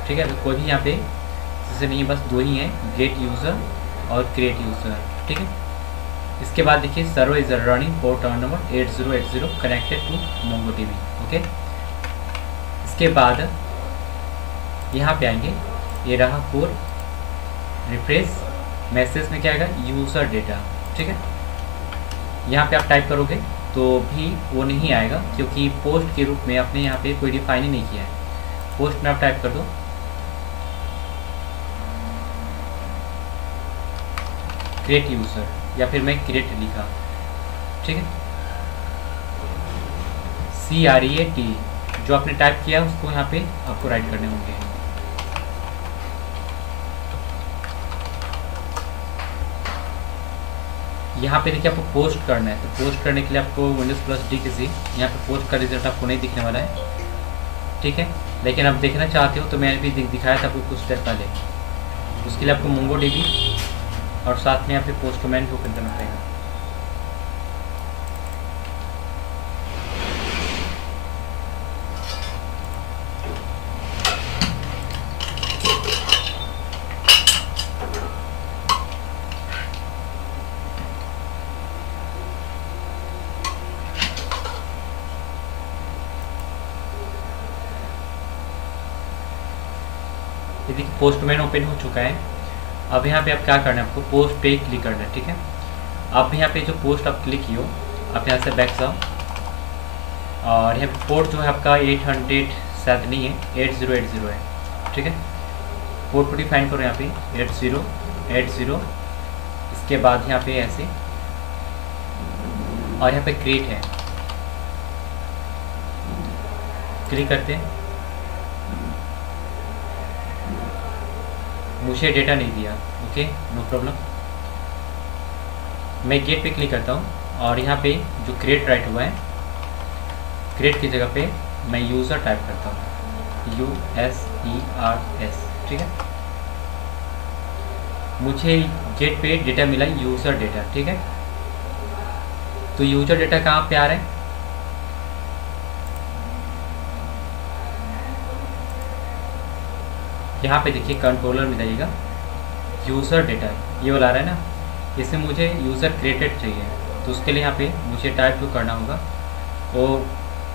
ठीक है, तो कोई भी यहाँ पे जैसे नहीं, बस दो ही हैं, गेट यूज़र और क्रिएट यूज़र। ठीक है, इसके बाद देखिए server is running port number 8080 connected to MongoDB. Okay, इसके बाद यहाँ पे आएंगे, ये रहा कोड, रिफ्रेश, मैसेज में क्या आएगा, यूज़र डेटा। ठीक है, यहाँ पे आप टाइप करोगे तो भी वो नहीं आएगा, क्योंकि पोस्ट के रूप में आपने यहाँ पे कोई डिफाइन ही नहीं किया है। पोस्ट में आप टाइप कर दो क्रिएट यूज़र, या फिर मैं क्रिएट लिखा। ठीक है, CREAT जो आपने टाइप किया उसको यहाँ पे आपको राइट करने होंगे। यहाँ पे देखिए आपको पोस्ट करना है, तो पोस्ट करने के लिए आपको Windows+D किसी यहाँ पे पोस्ट का रिजल्ट आपको नहीं दिखने वाला है। ठीक है, लेकिन आप देखना चाहते हो तो मैंने भी दिखाया था आपको कुछ देर पहले। उसके लिए आपको MongoDB और साथ में यहाँ पे पोस्ट कमेंट ओपन करना पड़ेगा। ये देखिए पोस्टमैन ओपन हो चुका है। अब यहाँ पे आप क्या करना है, आपको पोस्ट पे क्लिक करना है। ठीक है, अब यहाँ पे जो पोस्ट आप क्लिक किए हो, आप यहाँ से बैक जाओ और यहाँ पे पोर्ट जो है आपका 800 शायद नहीं है, 8080 है। ठीक है, पोर्ट को डिफाइन करो यहाँ पे 8080, इसके बाद यहाँ पे ऐसे, और यहाँ पे क्रिएट है, क्लिक करते हैं। मुझे डेटा नहीं दिया, ओके नो प्रॉब्लम। मैं गेट पे क्लिक करता हूँ और यहाँ पे जो क्रिएट राइट हुआ है, क्रिएट की जगह पे मैं यूज़र टाइप करता हूँ, USERS। ठीक है, मुझे गेट पे डेटा मिला यूज़र डेटा। ठीक है, तो यूज़र डेटा कहाँ पे आ रहा है, यहाँ पे देखिए कंट्रोलर में जाइएगा, यूज़र डेटा ये वाला आ रहा है ना, इसमें मुझे यूज़र क्रिएटेड चाहिए। तो उसके लिए यहाँ पे मुझे टाइप जो करना होगा वो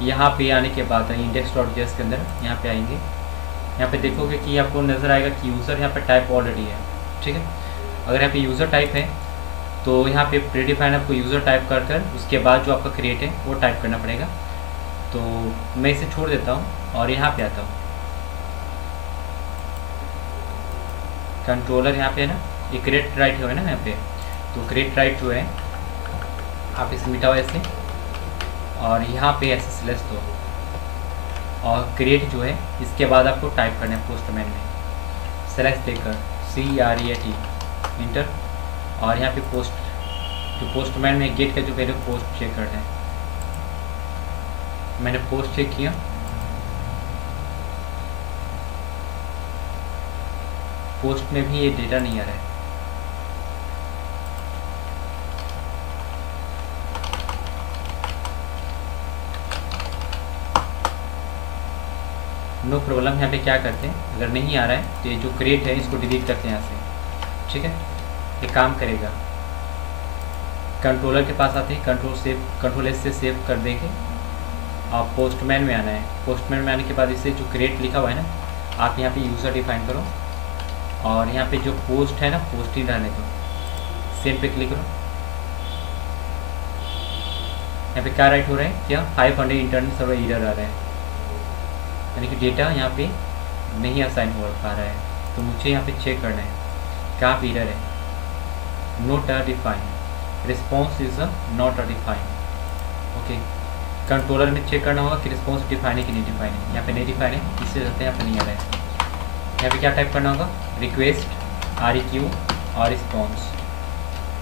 यहाँ पे आने के बाद index.js के अंदर यहाँ पे आएंगे, यहाँ पे देखोगे कि आपको नज़र आएगा कि यूज़र यहाँ पे टाइप ऑलरेडी है। ठीक है, अगर यहाँ पे यूज़र टाइप है तो यहाँ पे प्रीडिफाइन आपको यूज़र टाइप कर कर उसके बाद जो आपका क्रिएट है वो टाइप करना पड़ेगा। तो मैं इसे छोड़ देता हूँ और यहाँ पे आता हूँ, कंट्रोलर यहाँ पे है ना, ये क्रिएट राइट है ना यहाँ पे, तो क्रिएट राइट जो है आप इसे मिटाओ ऐसे और यहाँ पे ऐसे सिलेक्ट दो और क्रिएट जो है इसके बाद आपको टाइप करना है पोस्टमैन में, सेलेक्ट देकर CREAT इंटर, और यहाँ पे पोस्ट जो पोस्टमैन में गेट का जो पहले पोस्ट चेक करना है, मैंने पोस्ट चेक किया, पोस्ट में भी ये डेटा नहीं आ रहा है। No problem. यहाँ पे क्या करते हैं, अगर नहीं आ रहा है तो ये जो क्रिएट है इसको डिलीट करते हैं यहाँ से, ठीक है। ये काम करेगा। कंट्रोलर के पास आते हैं, कंट्रोल एस से सेव कर देंगे। आप पोस्टमैन में आना है। पोस्टमैन में आने के बाद इसे जो क्रिएट लिखा हुआ है ना, आप यहाँ पे यूज़र डिफाइन करो और यहाँ पे जो पोस्ट है ना, पोस्ट ही डालने दो। सेव पे क्लिक करो। यहाँ पे क्या राइट हो रहा है, क्या 500 इंटरनेट सर्वर एरर आ रहा है, यानी कि डेटा यहाँ पे नहीं असाइन हो पा रहा है। तो मुझे यहाँ पे चेक करना है कहाँ पे एरर है। Note define, response is not define. Okay, controller में चेक करना होगा कि रिस्पॉन्स डिफाइन है कि नहीं डिफाइन है। यहाँ पे नहीं डिफाइन है, इससे चलते यहाँ पे नहीं आ रहा है। यहाँ पे क्या टाइप करना होगा, रिक्वेस्ट REQ और रिस्पॉन्स,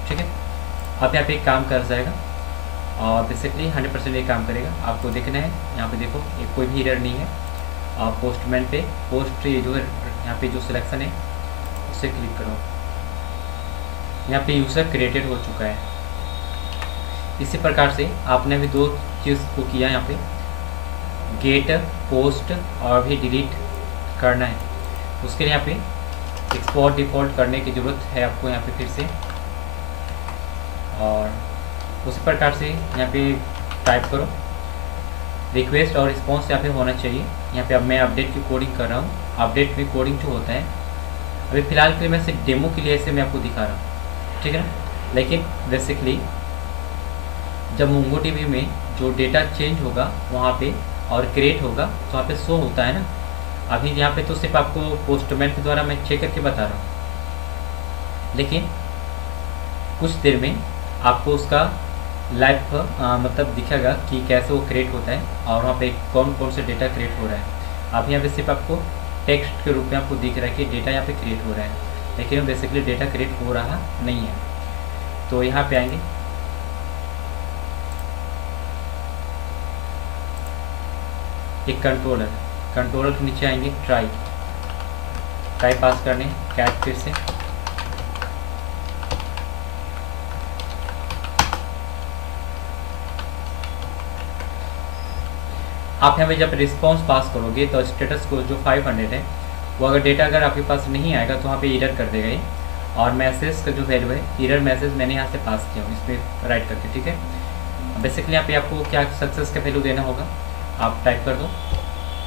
ठीक है। अब यहाँ पे एक काम कर जाएगा और बेसिकली 100% ये काम करेगा। आपको देखना है यहाँ पे, देखो ये कोई भी एरर नहीं है। आप पोस्टमैन पे पोस्ट ये जो है यहाँ पे जो सिलेक्शन है उससे क्लिक करो। यहाँ पे यूज़र क्रिएटेड हो चुका है। इसी प्रकार से आपने भी दो चीज़ को किया, यहाँ पे गेट, पोस्ट और भी डिलीट करना है। उसके लिए यहाँ पे एक्सपोर्ट डिफ़ॉल्ट करने की ज़रूरत है आपको यहाँ पे फिर से। और उसी प्रकार से यहाँ पे टाइप करो रिक्वेस्ट और रिस्पॉन्स यहाँ पे होना चाहिए। यहाँ पे अब मैं अपडेट की कोडिंग कर रहा हूँ। अपडेट में कोडिंग जो होता है, अभी फ़िलहाल के लिए मैं सिर्फ डेमो के लिए ऐसे मैं आपको दिखा रहा हूँ, ठीक है ना। लेकिन बेसिकली जब MongoDB में जो डेटा चेंज होगा वहाँ पे और क्रिएट होगा तो वहाँ पे शो होता है ना। अभी यहाँ पे तो सिर्फ आपको पोस्टमैन के द्वारा मैं चेक करके बता रहा हूँ, लेकिन कुछ देर में आपको उसका लाइव मतलब दिखेगा कि कैसे वो क्रिएट होता है और वहाँ पे कौन कौन से डेटा क्रिएट हो रहा है। अब यहाँ पे सिर्फ आपको टेक्स्ट के रूप में आपको दिख रहा है कि डेटा यहाँ पे क्रिएट हो रहा है, लेकिन बेसिकली डेटा क्रिएट हो रहा नहीं है। तो यहाँ पे आएंगे, एक कंट्रोलर के नीचे आएंगे, ट्राई पास करने, कैट फिर से आप यहाँ पे जब रिस्पॉन्स पास करोगे तो स्टेटस को जो 500 है वो अगर डेटा अगर आपके पास नहीं आएगा तो वहाँ पे एरर कर देगा ये। और मैसेज का जो वैल्यू है, एरर मैसेज मैंने यहाँ से पास किया हूँ इस पर राइट करके, ठीक है। बेसिकली यहाँ पे आपको क्या सक्सेस का वैल्यू देना होगा, आप टाइप कर दो।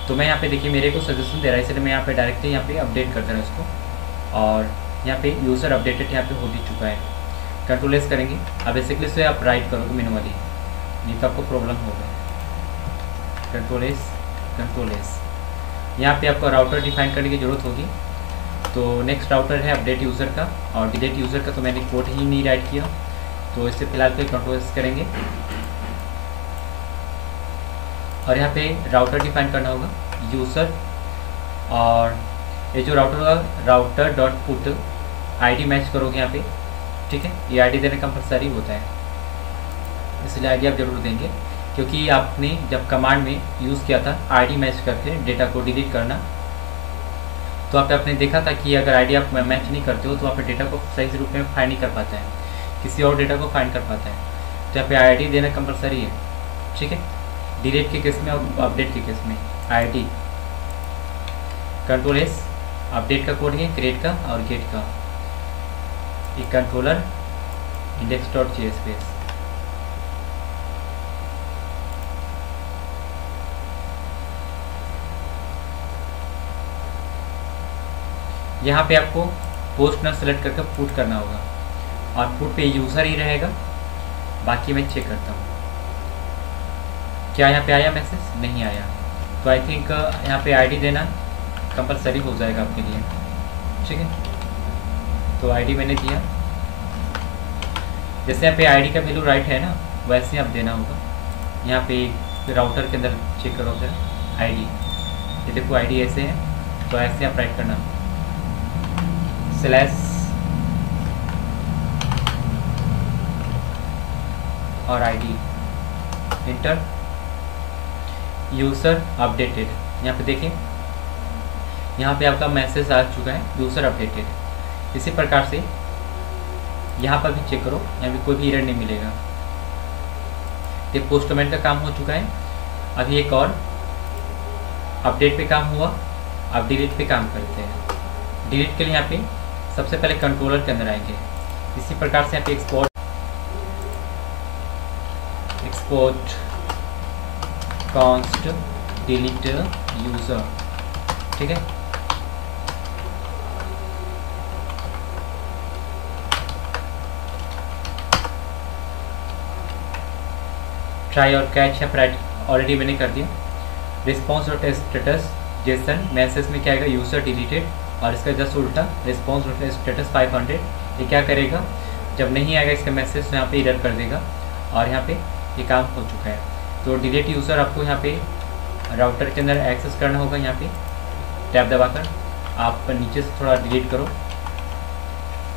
तो मैं यहाँ पे देखिए मेरे को सजेशन दे रहा है, इसलिए मैं यहाँ पे डायरेक्टली यहाँ पे अपडेट कर दे रहा हूँ इसको। और यहाँ पे यूज़र अपडेटेड यहाँ पे हो भी चुका है। कंट्रोल एस करेंगे। अब बेसिकली से आप राइट करो तो मैनुअली, नहीं तो आपको प्रॉब्लम होगा। कंट्रोल एस यहाँ पे आपको राउटर डिफाइन करने की ज़रूरत होगी। तो नेक्स्ट राउटर है अपडेट यूज़र का और डिलीट यूज़र का, तो मैंने कोड ही नहीं राइट किया, तो इससे फिलहाल पे कंट्रोल एस करेंगे। और यहाँ पे राउटर डिफाइन करना होगा यूज़र, और ये जो राउटर होगा router dot put ID match करोगे यहाँ पे, ठीक है। ये ID देना कंपलसरी होता है, इसलिए ID आप जरूर देंगे, क्योंकि आपने जब कमांड में यूज़ किया था ID मैच करके डेटा को डिलीट करना, तो आपने देखा था कि अगर ID आप मैच नहीं करते हो तो आप डेटा को सही रूप में फाइंड नहीं कर पाता है, किसी और डेटा को फाइंड कर पाता है। तो यहाँ पे ID देना कंपलसरी है, ठीक है। डिलीट के केस में और अपडेट के केस में ID। कंट्रोल एस अपडेट का कोड है, क्रिएट का और गेट का। एक कंट्रोलर index.js बेस, यहाँ पे आपको पोस्ट न सेलेक्ट करके पुट करना होगा और पुट पे यूज़र ही रहेगा। बाकी मैं चेक करता हूँ क्या यहाँ पे आया मैसेज, नहीं आया, तो आई थिंक यहाँ पे ID देना कंपलसरी हो जाएगा आपके लिए, ठीक है। तो ID मैंने दिया, जैसे यहाँ पे ID का वैल्यू राइट है ना, वैसे आप देना होगा। यहाँ पे राउटर के अंदर चेक करो फिर ID, ये देखो ID ऐसे है, तो ऐसे आप राइट करना स्लैश और ID इंटर यूज़र अपडेटेड। यहाँ पे देखें, यहाँ पे आपका मैसेज आ चुका है यूज़र अपडेटेड। इसी प्रकार से यहाँ पर भी चेक करो, यहाँ पे कोई भी एरर नहीं मिलेगा। ये पोस्टमैन का काम हो चुका है। अभी एक और अपडेट पे काम हुआ, अब डिलीट पे काम करते हैं। डिलीट के लिए यहाँ पे सबसे पहले कंट्रोलर के अंदर आएंगे। इसी प्रकार से यहाँ पे एक्सपोर्ट कॉन्स्ट डिलीट यूज़र, ठीक है। ट्राई और कैच है प्राइट ऑलरेडी मैंने कर दिया। Response dot status Jason message में क्या आएगा, यूज़र डिलीटेड, और इसका जस्ट उल्टा रिस्पॉन्स डॉट स्टेटस 500। ये क्या करेगा, जब नहीं आएगा इसका मैसेज तो यहाँ पे एरर कर देगा, और यहाँ पे ये काम हो चुका है। तो डिलीट यूज़र आपको यहाँ पे राउटर के अंदर एक्सेस करना होगा। यहाँ पे टैब दबाकर आप नीचे से थोड़ा डिलीट करो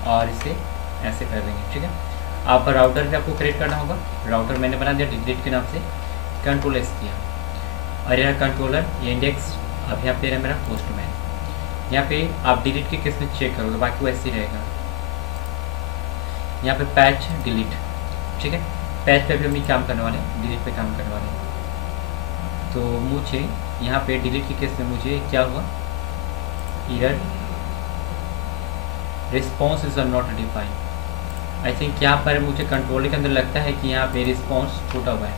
और इसे ऐसे कर देंगे, ठीक है। आप राउटर भी आपको क्रिएट करना होगा। राउटर मैंने बना दिया डिलीट के नाम से, कंट्रोल एस किया, और यह कंट्रोलर ये इंडेक्स अब यहाँ पे है मेरा पोस्टमैन। यहाँ पे आप डिलीट के केस में चेक करोगे, बाकी वो ऐसे ही रहेगा। यहाँ पे पैच डिलीट, ठीक है। पैच पे भी हम काम करने वाले हैं, डिलीट पे काम करने वाले हैं। तो मुझे यहाँ पे डिलीट के केस में मुझे क्या हुआ, error response is not defined. I think यहाँ पर मुझे कंट्रोल के अंदर लगता है कि यहाँ पे रिस्पॉन्स छूटा हुआ है,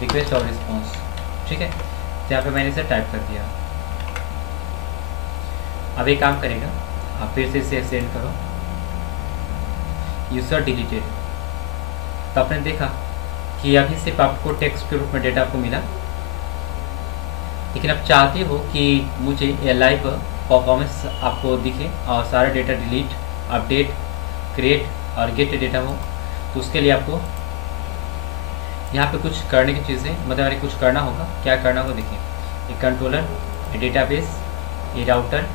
रिक्वेस्ट और रिस्पॉन्स, ठीक है। तो यहाँ पे मैंने इसे टाइप कर दिया। अब ये काम करेगा, आप फिर से इसे सेंड करो, यूज़र डिलीटेड। तो आपने देखा कि अभी सिर्फ आपको टेक्स्ट के रूप में डेटा आपको मिला, लेकिन आप चाहते हो कि मुझे ये लाइव परफॉर्मेंस आपको दिखे और सारा डेटा डिलीट, अपडेट, क्रिएट और गेट डेटा हो। तो उसके लिए आपको यहाँ पे कुछ करने की चीज़ें, मतलब कुछ करना होगा। क्या करना होगा देखिए, ये कंट्रोलर, ये डेटाबेस, ये राउटर।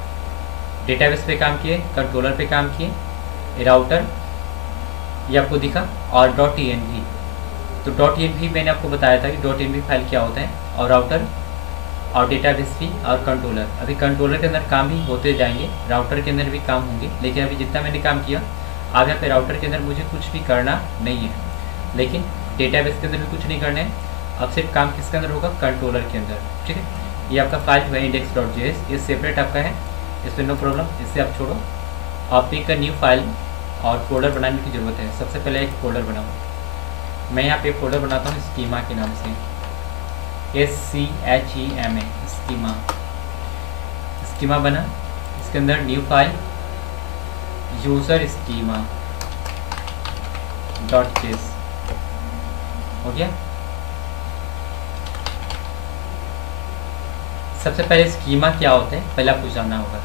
डेटाबेस पे काम किए, कंट्रोलर पे काम किए, ये राउटर ये आपको दिखा, और .env। तो .env मैंने आपको बताया था कि .env फाइल क्या होता है, और राउटर और डेटाबेस भी और कंट्रोलर। अभी कंट्रोलर के अंदर काम भी होते जाएंगे, राउटर के अंदर भी काम होंगे, लेकिन अभी जितना मैंने काम किया, अब यहाँ पे राउटर के अंदर मुझे कुछ भी करना नहीं है, लेकिन डेटाबेस के अंदर भी कुछ नहीं करना है। अब सिर्फ काम किसके अंदर होगा, कंट्रोलर के अंदर, ठीक है। ये आपका फाइल है index.js, ये सेपरेट आपका है, इसमें नो प्रॉब्लम, इससे आप छोड़ो। आप एक न्यू फाइल और फोल्डर बनाने की ज़रूरत है। सबसे पहले एक फोल्डर बनाओ। मैं यहाँ पे फोल्डर बनाता हूँ स्कीमा के नाम से, SCHEMA, स्कीमा बना। इसके अंदर new file user schema .js हो गया। सबसे पहले स्कीमा क्या होता है पहले आपको जानना होगा।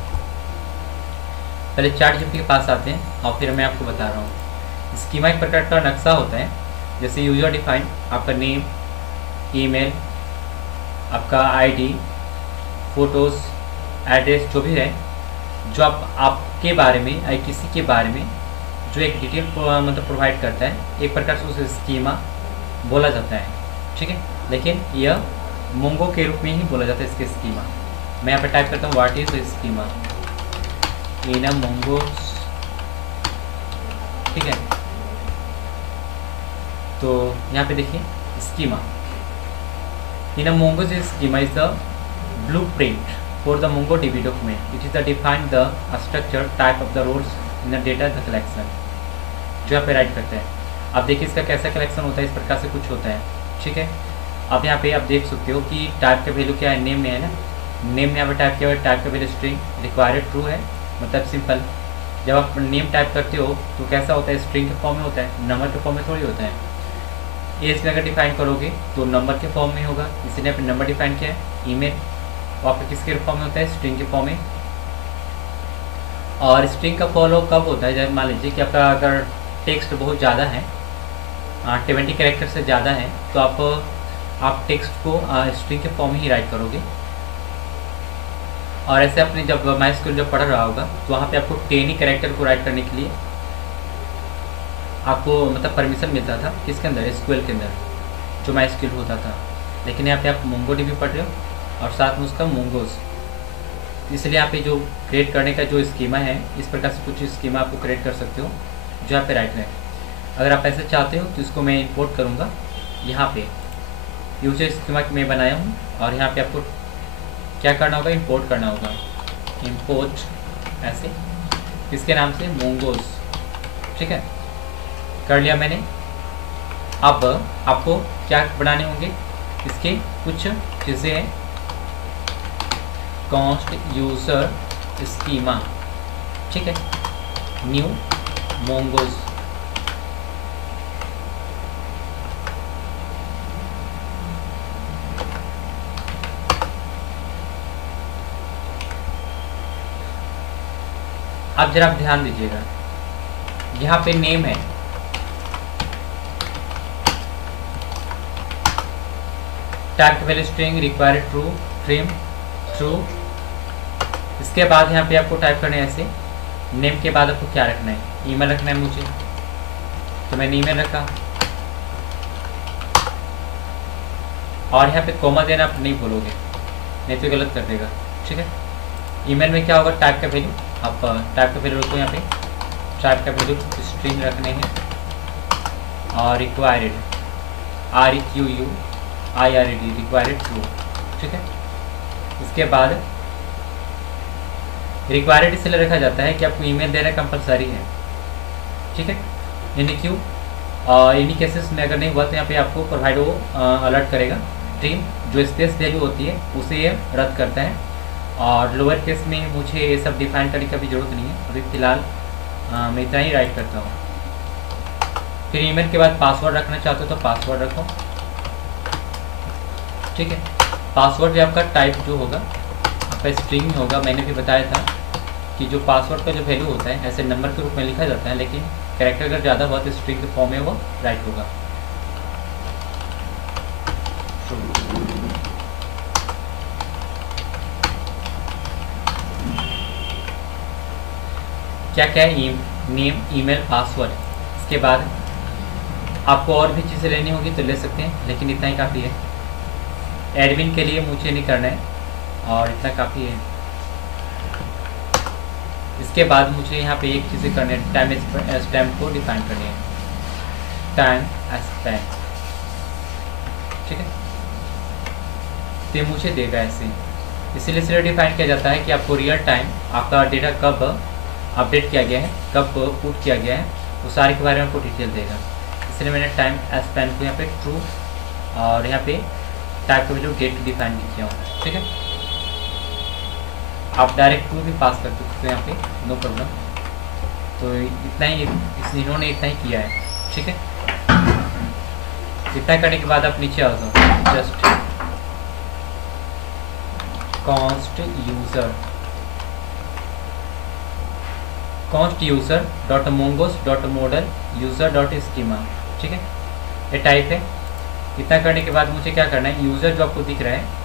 पहले ChatGPT के पास आते हैं और फिर मैं आपको बता रहा हूँ। स्कीमा एक प्रकार का नक्शा होता है, जैसे यूजर डिफाइंड, आपका नेम, ईमेल, आपका आईडी, फोटोज़, एड्रेस, जो भी है, जो आपके बारे में या किसी के बारे में जो एक डिटेल मतलब प्रोवाइड करता है, एक प्रकार से उसे स्कीमा बोला जाता है, ठीक है। लेकिन यह मोंगो के रूप में ही बोला जाता है इसके स्कीमा। मैं यहाँ पे टाइप करता हूँ what is schema in a Mongo, ठीक है। तो यहाँ पे देखिए schema in a Mongo schema is the blueprint for the MongoDB document. It is the define the structure type of the roles in the data the collection, जो यहाँ पे right करते हैं। अब देखिए इसका कैसा कलेक्शन होता है, इस प्रकार से कुछ होता है, ठीक है। अब यहाँ पे आप देख सकते हो कि टाइप का वैल्यू क्या है, नेम में है ना, नेम में यहाँ पे टाइप किया हुआ है, टाइप का वैल्यू स्ट्रिंग, रिक्वायर्ड ट्रू है, मतलब सिंपल। जब आप नेम टाइप करते हो तो कैसा होता है, स्ट्रिंग के फॉर्म में होता है, नंबर के फॉर्म में थोड़ी होता है। एज में अगर डिफाइन करोगे तो नंबर के फॉर्म में होगा, इसलिए आपने नंबर डिफाइन किया है। ईमेल वो आपका किसके फॉर्म में होता है, स्ट्रिंग के फॉर्म में। और स्ट्रिंग का फॉलो कब होता है, जब मान लीजिए कि आपका अगर टेक्स्ट बहुत ज़्यादा है, 20 कैरेक्टर से ज़्यादा है, तो आप टेक्स्ट को स्ट्रिंग के फॉर्म में ही राइट करोगे। और ऐसे अपने जब MySQL जब पढ़ रहा होगा तो वहाँ पे आपको 10 ही कैरेक्टर को राइट करने के लिए आपको मतलब परमिशन मिलता था, किसके अंदर, SQL के अंदर, जो MySQL होता था। लेकिन यहाँ पे आप MongoDB पढ़ रहे हो और साथ में उसका मोंगोस, इसलिए यहाँ पे जो क्रिएट करने का जो स्कीमा है, इस प्रकार से कुछ स्कीमा आपको क्रिएट कर सकते हो जो यहाँ पे राइट है। अगर आप ऐसे चाहते हो तो इसको मैं इंपोर्ट करूँगा। यहाँ पे यूजर स्कीमा मैं बनाया हूँ और यहाँ पे आपको क्या करना होगा, इंपोर्ट करना होगा। इंपोर्ट ऐसे किसके नाम से, मोंगोस, ठीक है, कर लिया मैंने। अब आपको क्या बनाने होंगे, इसके कुछ चीज़ें हैं। कॉन्स्ट यूज़र स्कीमा, ठीक है, न्यू मोंगोस, अब जरा आप ध्यान दीजिएगा, यहाँ पे नेम है, type value string required true trim true. इसके बाद यहाँ पे आपको टाइप करना है ऐसे, नेम के बाद आपको क्या रखना है, ईमेल रखना है मुझे, तो मैंने ईमेल रखा। और यहाँ पे कोमा देना आप नहीं भूलोगे, नहीं तो गलत कर देगा, ठीक है। ईमेल में क्या होगा, टाइप का वैल्यू, आप टाइप का वैल्यू रखो, यहाँ पे टाइप का वैल्यू स्ट्रिंग रखने हैं, और रिक्वायर्ड REQUIRED रिक्वायर्ड ट्रू, ठीक है। इसके बाद रिक्वायर्ड इसलिए रखा जाता है कि आपको ईमेल देना कंपलसरी है, ठीक है। इन्हीं केसेस में अगर नहीं हुआ तो यहाँ पे आपको प्रोवाइड वो अलर्ट करेगा, ट्रिम जो स्पेस वैल्यू होती है उसे ये रद्द करता है। और लोअर केस में मुझे ये सब डिफाइन करने की भी ज़रूरत नहीं है, अभी फ़िलहाल मैं इतना ही राइट करता हूँ। फिर ईमेल के बाद पासवर्ड रखना चाहते हो तो पासवर्ड रखो, ठीक है। पासवर्ड भी आपका टाइप जो होगा आपका स्ट्रिंग होगा। मैंने भी बताया था कि जो पासवर्ड का जो वैल्यू होता है ऐसे नंबर के रूप में लिखा जाता है, लेकिन कैरेक्टर अगर ज़्यादा हुआ तो स्ट्रिंग के फॉर्म में वो राइट होगा। क्या क्या है, नेम ईमेल पासवर्ड। इसके बाद आपको और भी चीज़ें लेनी होगी तो ले सकते हैं, लेकिन इतना ही काफ़ी है। एडमिन के लिए मुझे नहीं करना है और इतना काफ़ी है। इसके बाद मुझे यहाँ पे एक चीज़ें करनी है, टाइम स्टैम्प को डिफाइन करनी है, टाइम स्टैम्प, ठीक है। तो ये मुझे देगा ऐसे, इसीलिए डिफाइन किया जाता है कि आपको रियल टाइम आपका डेटा कब अपडेट किया गया है, कब पुट किया गया है, वो सारे के बारे में आपको डिटेल देगा। इसलिए मैंने टाइम स्पैन को यहाँ पे ट्रू और यहाँ पे टाइप का वैल्यू डेट डिफाइन भी किया हूँ, ठीक है। आप डायरेक्ट ट्रू भी पास कर सकते हो यहाँ पे, नो प्रॉब्लम। तो इतना ही इन्होंने इतना ही किया है, ठीक है। इतना करने के बाद आप नीचे आ जाओ, just const user dot mongoose dot model user dot schema, ठीक है, ये टाइप है। इतना करने के बाद मुझे क्या करना है, यूज़र जो आपको दिख रहा है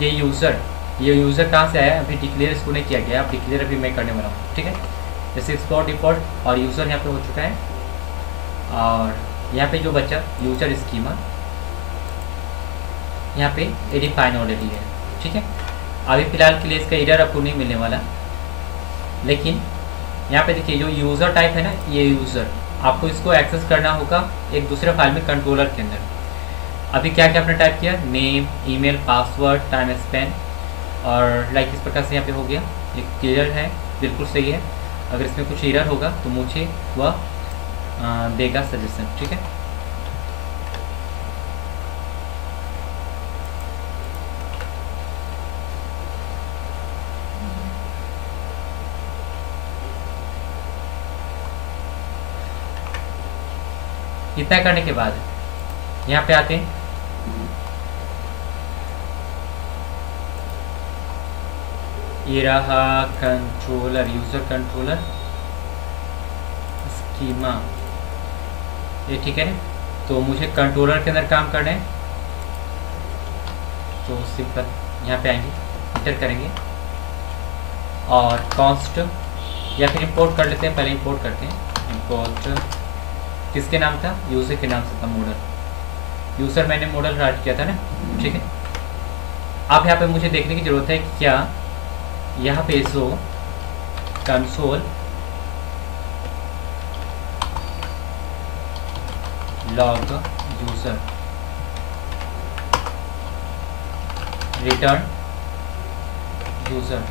ये यूज़र कहाँ से आया, अभी डिक्लेयर इसको नहीं किया गया, अब डिक्लेयर अभी मैं करने वाला हूँ, ठीक है। जैसे एक्सप्लोर डिफॉल्ट और यूज़र यहाँ पे हो चुका है, और यहाँ पे जो बच्चा यूज़र स्कीमा यहाँ पे ये डिफाइन ऑलरेडी है, ठीक है। अभी फ़िलहाल के लिए इसका एरर आपको नहीं मिलने वाला, लेकिन यहाँ पे देखिए जो यूज़र टाइप है ना, ये यूज़र आपको इसको एक्सेस करना होगा एक दूसरे फाइल में कंट्रोलर के अंदर। अभी क्या क्या आपने टाइप किया, name, email, password, time Spain और लाइक इस प्रकार से यहाँ पे हो गया। ये क्लियर है, बिल्कुल सही है। अगर इसमें कुछ एरर होगा तो मुझे वह देगा सजेशन, ठीक है। इतना करने के बाद यहाँ पे आते हैं, ये रहा कंट्रोलर, यूज़र कंट्रोलर स्कीमा, ये ठीक है ना। तो मुझे कंट्रोलर के अंदर काम करना है, तो सिंपल यहाँ पे आएंगे, इंटर करेंगे और कॉन्स्ट या फिर इंपोर्ट कर लेते हैं। पहले इंपोर्ट करते हैं, इंपोर्ट किसके नाम था, यूज़र के नाम से था, मॉडल यूज़र मैंने मॉडल राइट किया था ना, ठीक है। अब यहाँ पे मुझे देखने की ज़रूरत है कि क्या यहाँ पे so console log user return user,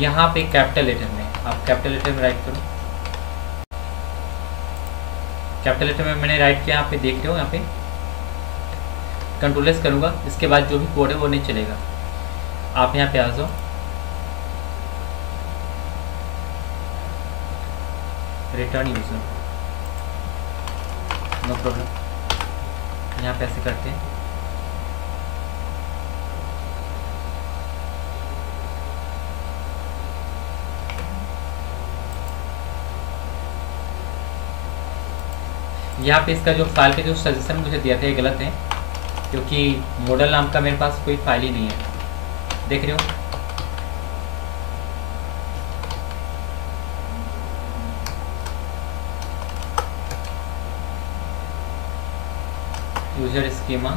यहाँ पे कैपिटल लेटर में, आप कैपिटल लेटर में राइट करो। कैपिटल लेटर में मैंने राइट किया, यहाँ पे देख रहे हो, यहाँ पे कंट्रोल एस करूँगा, इसके बाद जो भी कोड है वो नहीं चलेगा। आप यहाँ पे आ जाओ, रिटर्न यूज़र, नो प्रॉब्लम। यहाँ पे ऐसे करते हैं, यहाँ पे इसका जो फाइल के जो सजेशन मुझे दिया था ये गलत है, क्योंकि मॉडल नाम का मेरे पास कोई फाइल ही नहीं है, देख रहे हो। यूजर स्कीमा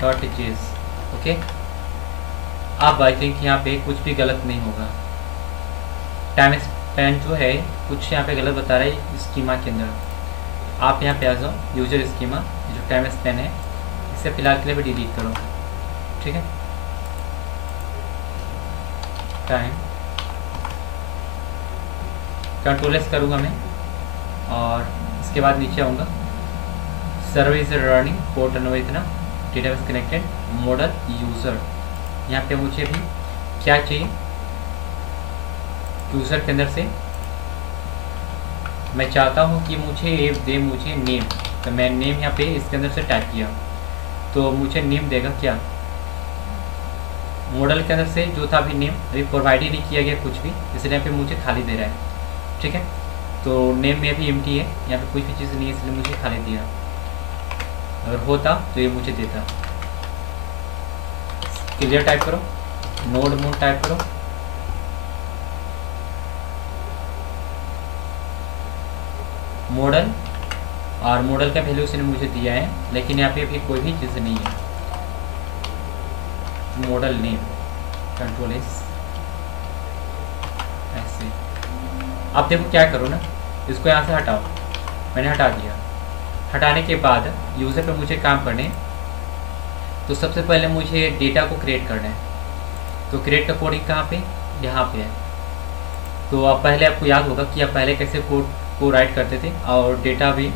डॉट जेस, ओके। अब आई थिंक यहाँ पे कुछ भी गलत नहीं होगा। टाइम स्पेन जो है कुछ यहाँ पे गलत बता रहा है स्कीमा के अंदर। आप यहाँ पे आ जाओ, यूजर स्कीमा जो टाइम स्पेन है इसे फिलहाल के लिए भी डिलीट करो, ठीक है। टाइम कंट्रोल एस करूँगा मैं, और इसके बाद नीचे आऊँगा, सर्वर इज रनिंग पोर्ट इतना डेटाबेस कनेक्टेड मॉडल यूज़र। यहाँ पे मुझे भी क्या चाहिए, यूज़र के अंदर से मैं चाहता हूँ कि मुझे दे मुझे नेम, तो मैं नेम यहाँ पे इसके अंदर से टाइप किया तो मुझे नेम देगा क्या, मॉडल के अंदर से जो था अभी नेम अभी प्रोवाइड ही नहीं किया गया कुछ भी, इसलिए यहाँ पे मुझे खाली दे रहा है, ठीक है। तो नेम में अभी एम्प्टी है, यहाँ पे कोई भी चीज़ नहीं है, इसलिए मुझे खाली दिया। अगर होता तो ये मुझे देता। क्लियर टाइप करो, नोड मोड टाइप करो, मॉडल, और मॉडल का वैल्यू उसने मुझे दिया है, लेकिन यहाँ पे अभी कोई भी चीज़ नहीं है। मॉडल नेम कंट्रोल एस, ऐसे। अब देखो क्या करो ना, इसको यहाँ से हटाओ, मैंने हटा दिया। हटाने के बाद यूज़र पे मुझे काम करने, तो सबसे पहले मुझे डेटा को क्रिएट करना है। तो क्रिएट का कोडिंग कहाँ पे, यहाँ पे है। तो अब पहले आपको याद होगा कि आप पहले कैसे कोड को राइट करते थे, और डेटा भी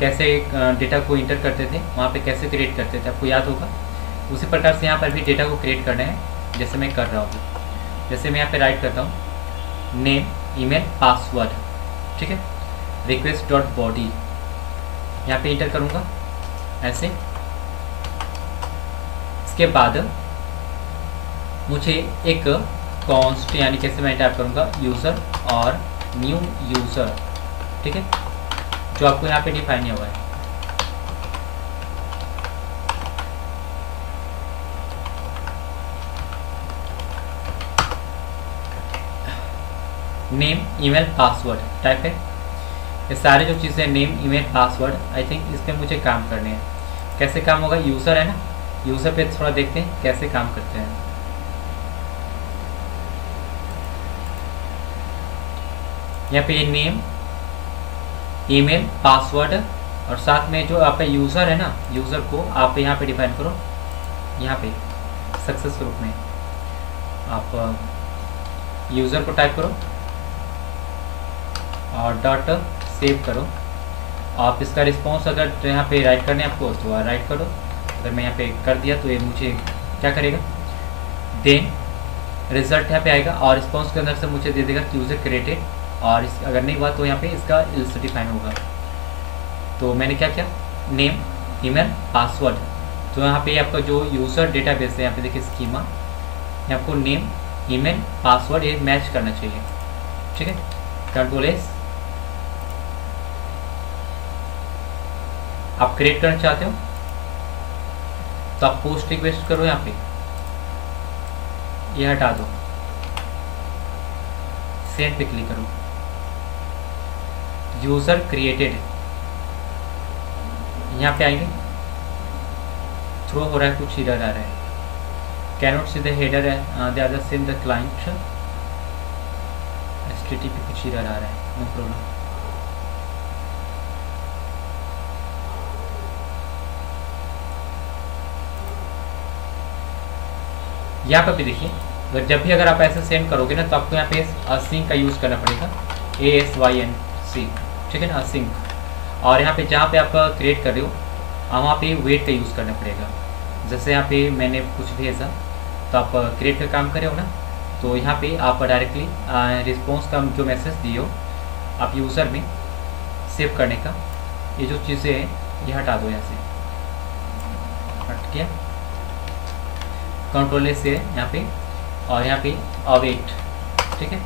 कैसे डेटा को इंटर करते थे, वहाँ पे कैसे क्रिएट करते थे, आपको याद होगा। उसी प्रकार से यहाँ पर भी डेटा को क्रिएट करना है, जैसे मैं कर रहा हूँ। जैसे मैं यहाँ पे राइट करता हूँ नेम ईमेल पासवर्ड, ठीक है, रिक्वेस्ट डॉट बॉडी, यहाँ पे इंटर करूँगा ऐसे। इसके बाद मुझे एक कॉन्स्ट, यानी कैसे मैं टाइप करूँगा यूज़र और न्यू यूज़र, ठीक है, जो आपको यहाँ पे डिफाइन हुआ है। नेम ईमेल पासवर्ड टाइप है। ये सारे जो चीज़ें name email password, I think इस पर मुझे काम करने हैं। कैसे काम होगा, यूज़र है ना, यूज़र पे थोड़ा देखते हैं कैसे काम करते हैं। यहाँ पे ये नेम ईमेल पासवर्ड, और साथ में जो आपका यूज़र है ना, यूज़र को आप यहाँ पे डिफाइन करो, यहाँ पे सक्सेस ग्रुप में आप यूज़र को टाइप करो और डॉट सेव करो। आप इसका रिस्पॉन्स अगर यहाँ पे राइट करने आपको तो राइट करो। अगर मैं यहाँ पे कर दिया तो ये मुझे क्या करेगा, देन रिजल्ट यहाँ पे आएगा, और रिस्पॉन्स के अंदर से मुझे दे देगा कि यूज़र क्रिएटेड, और इस अगर नहीं हुआ तो यहाँ पे इसका एल्स डिफाइन होगा। तो मैंने क्या किया, नेम ईमेल पासवर्ड, तो यहाँ पे आपका जो यूज़र डेटाबेस है, यहाँ पे देखिए स्कीमा, यहाँ आपको नेम ईमेल पासवर्ड ये मैच करना चाहिए, ठीक है। कंट्रोल एस, आप क्रिएट करना चाहते हो तो आप पोस्ट रिक्वेस्ट करो, यहाँ पे ये हटा दो, सेंड पे क्लिक करो, यूज़र क्रिएटेड, यहाँ पे आएंगे, थ्रो हो रहा है, कुछ एरर आ रहा है, कैनॉट सी द हेडर है, the other send the client, HTTP कुछ एरर आ रहा है, नो प्रॉब्लम। यहाँ पर भी देखिए, अगर जब भी अगर आप ऐसे सेंड करोगे ना तो आपको यहाँ पे असिंक का यूज़ करना पड़ेगा, ASYNC, ठीक है ना, असिंक। और यहाँ पे जहाँ पे आप क्रिएट कर रहे हो वहाँ पे वेट का यूज़ करना पड़ेगा। जैसे यहाँ पे मैंने कुछ भेजा तो आप क्रिएट का काम करे हो ना, तो यहाँ पे आप डायरेक्टली रिस्पॉन्स का जो मैसेज दिए हो आप यूज़र में सेव करने का, ये जो चीज़ें हैं ये हटा दो, यहाँ से हट गया, कंट्रोल से यहाँ पे, और यहाँ पे अवेट, ठीक है,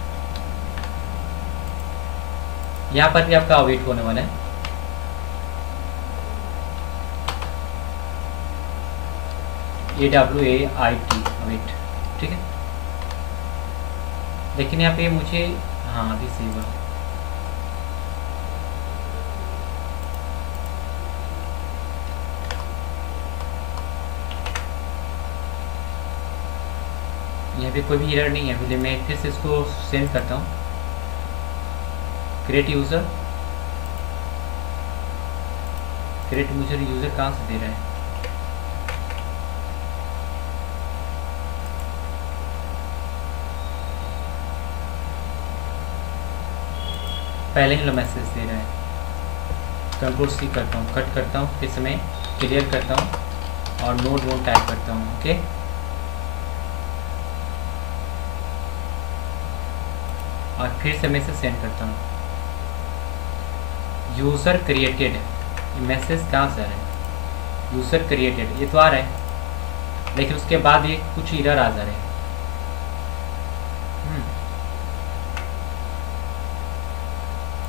यहाँ पर भी आपका अवेट होने वाला है। AWAIT अवेट, ठीक है। लेकिन यहाँ पे मुझे, हाँ अभी सही हुआ, यहाँ पे कोई भी एरर नहीं है। पहले मैं फिर से इसको सेंड करता हूँ, क्रिएट यूज़र, क्रिएट यूज़र कहाँ से दे रहा है, पहले ही मैसेज दे रहा है। कंट्रोल C करता हूँ, कट करता हूँ, फिर से मैं क्लियर करता हूँ और नोट वोट टाइप करता हूँ, ओके। और फिर से मैसेज सेंड करता हूँ, यूज़र क्रिएटेड, मैसेज कहाँ से आ रहा है, यूज़र क्रिएटेड ये तो आ रहा है, लेकिन उसके बाद ये कुछ एरर आ जा रहे हैं।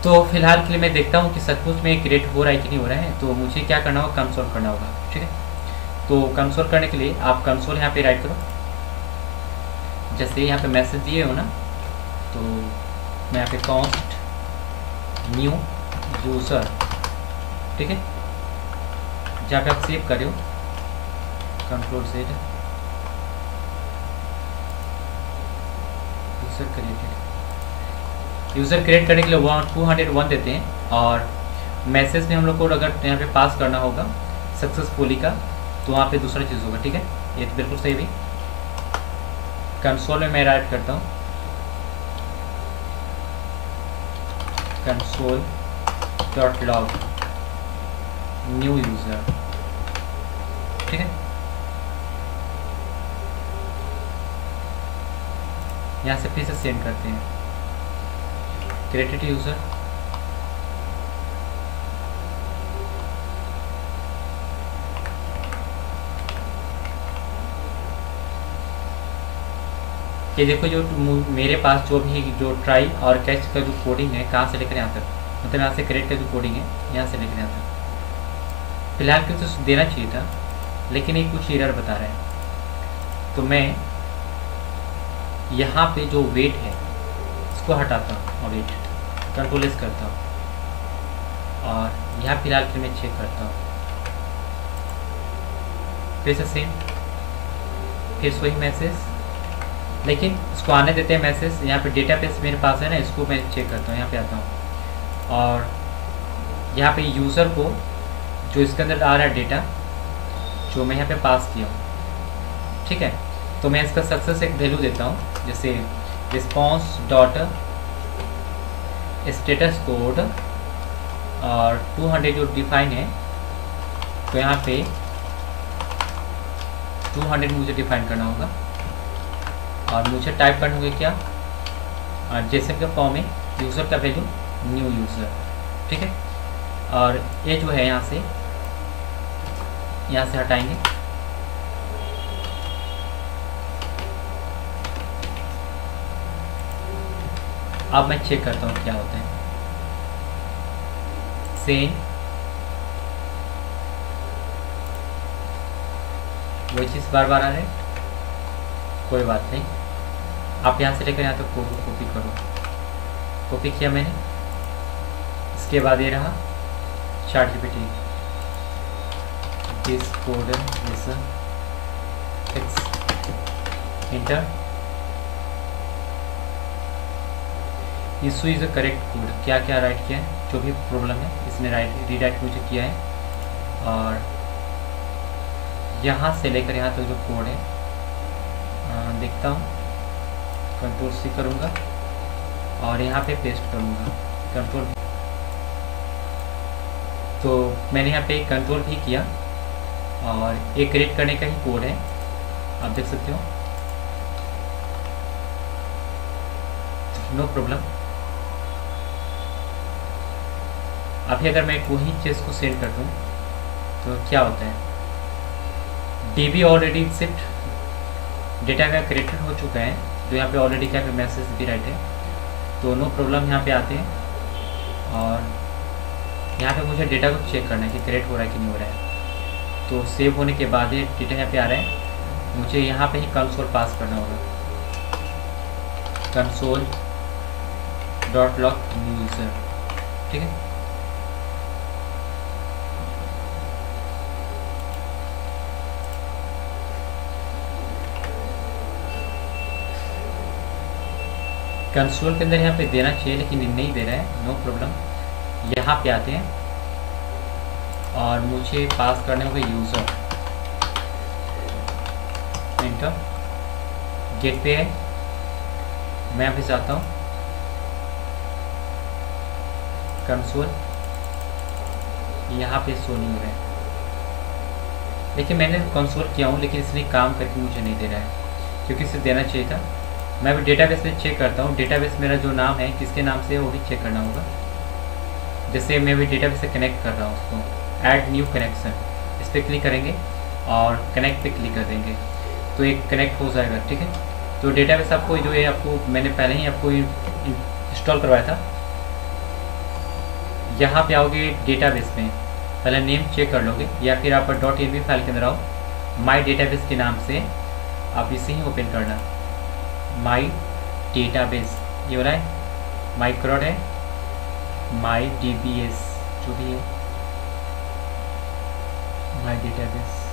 तो फिलहाल के लिए मैं देखता हूँ कि सचमुच में क्रिएट हो रहा है कि नहीं हो रहा है। तो मुझे क्या करना होगा, कंसोल करना होगा, ठीक है। तो कंसोल करने के लिए आप कंसोल यहाँ पे राइट करो, जैसे यहाँ पे मैसेज दिए हो ना, तो मैं यहाँ पे कॉन्स्ट न्यू यूज़र, ठीक है, जहाँ पे आप सेव कर रहे हो, control Z, user created, user create करने के लिए 201 देते हैं। और मैसेज में हम लोग को अगर यहाँ पे पास करना होगा सक्सेसफुली का, तो वहाँ पे दूसरा चीज़ होगा, ठीक है। ये तो बिल्कुल सही भी। कंसोल में मैं राइट करता हूँ, console dot log new user, ठीक है। यहाँ से फिर से सेंड करते हैं, क्रिएटेड यूज़र, ये देखो जो मेरे पास जो भी जो ट्राई और कैच का जो कोडिंग है, कहाँ से लेकर यहाँ तक, मतलब यहाँ से क्रिएट का जो कोडिंग है यहाँ से लेकर यहाँ तक, फिलहाल के तो देना चाहिए था, लेकिन ये कुछ एरर बता रहा है। तो मैं यहाँ पे जो वेट है इसको हटाता हूँ और वेट कंट्रोल एस करता हूँ, और यहाँ फिलहाल के मैं चेक करता हूँ, फिर से सेम, फिर वही मैसेज, लेकिन इसको आने देते हैं मैसेज। यहाँ पे डेटाबेस मेरे पास है ना, इसको मैं चेक करता हूँ, यहाँ पे आता हूँ और यहाँ पे यूज़र को जो इसके अंदर आ रहा है डेटा जो मैं यहाँ पे पास किया हूँ, ठीक है। तो मैं इसका सक्सेस एक वैल्यू देता हूँ, जैसे रिस्पॉन्स डॉट स्टेटस कोड और 200 जो डिफाइन है, तो यहाँ पे 200 मुझे डिफाइन करना होगा और मुझे टाइप करना होगा क्या, जेसन का फॉर्म में यूज़र का वैल्यू न्यू यूज़र, ठीक है। और ये जो है यहाँ से हटाएंगे, अब मैं चेक करता हूँ क्या होता है, सेम वही चीज़ बार बार आ रहा है, कोई बात नहीं। आप यहाँ से लेकर यहाँ तक कॉपी करो, कॉपी किया मैंने, इसके बाद ये रहा ChatGPT this code listen fix inter, issue is a correct code, क्या क्या राइट किया है, जो भी प्रॉब्लम है इसने रीराइट मुझे किया है। और यहाँ से लेकर यहाँ तक जो कोड है देखता हूँ, कंट्रोल सी करूँगा और यहाँ पे पेस्ट करूँगा कंट्रोल। तो मैंने यहाँ पे कंट्रोल भी किया और एक क्रिएट करने का ही कोड है, आप देख सकते हो, नो प्रॉब्लम। अभी अगर मैं वही चीज़ को सेंड कर दूँ तो क्या होता है, DB ऑलरेडी शिफ्ट डेटा का क्रिएटेड हो चुका है, जो यहाँ पे ऑलरेडी क्या मैसेज भी राइट है। तो नो प्रॉब्लम, यहाँ पे आते हैं और यहाँ पे मुझे डेटा को चेक करना है कि क्रिएट हो रहा है कि नहीं हो रहा है। तो सेव होने के बाद ये डेटा यहाँ पे आ रहा है, मुझे यहाँ पे ही कंसोल पास करना होगा, कंसोल डॉट लॉग यूज़र, ठीक है। कंसोल के अंदर यहाँ पे देना चाहिए लेकिन नहीं दे रहा है, नो प्रॉब्लम। यहाँ पे आते हैं और मुझे पास करने होगा यूज़र, एंटर, गेट पे है, मैं अभी जाता हूँ कंसोल, यहाँ पे शो नहीं हो रहा है, लेकिन मैंने कंसोल किया हूँ लेकिन इसने काम करके मुझे नहीं दे रहा है, क्योंकि इसे देना चाहिए था। मैं अभी डेटाबेस में चेक करता हूँ, डेटाबेस मेरा जो नाम है किसके नाम से है वो भी चेक करना होगा। जैसे मैं अभी डेटाबेस से कनेक्ट कर रहा हूँ उसको, ऐड न्यू कनेक्शन, इस पर क्लिक करेंगे और कनेक्ट पे क्लिक कर देंगे तो एक कनेक्ट हो जाएगा, ठीक है। तो डेटाबेस आपको जो है, आपको मैंने पहले ही आपको इंस्टॉल करवाया था। यहाँ पे आओगे डेटाबेस में, पहले नेम चेक कर लोगे या फिर आप .env फाइल के अंदर आओ, माई डेटाबेस के नाम से आप इसे ही ओपन करना, माई डेटाबेस, ये हो रहा है, माई क्रॉड है, माई DBS जो भी है, माई डेटाबेस,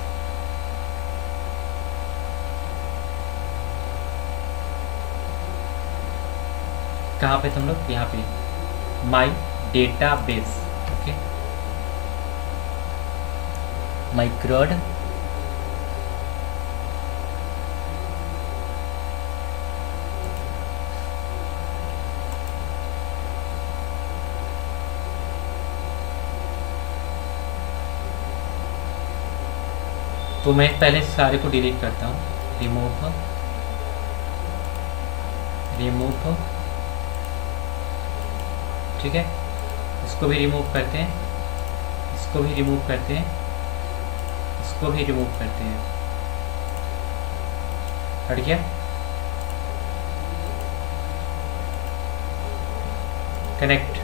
कहाँ पे तुम लोग, यहाँ पे माई डेटाबेस, ओके, माई क्रॉड, तो मैं पहले सारे को डिलीट करता हूँ, रिमूव, ठीक है, इसको भी रिमूव करते हैं, इसको भी रिमूव करते हैं, इसको भी रिमूव करते हैं, हट गया, कनेक्ट,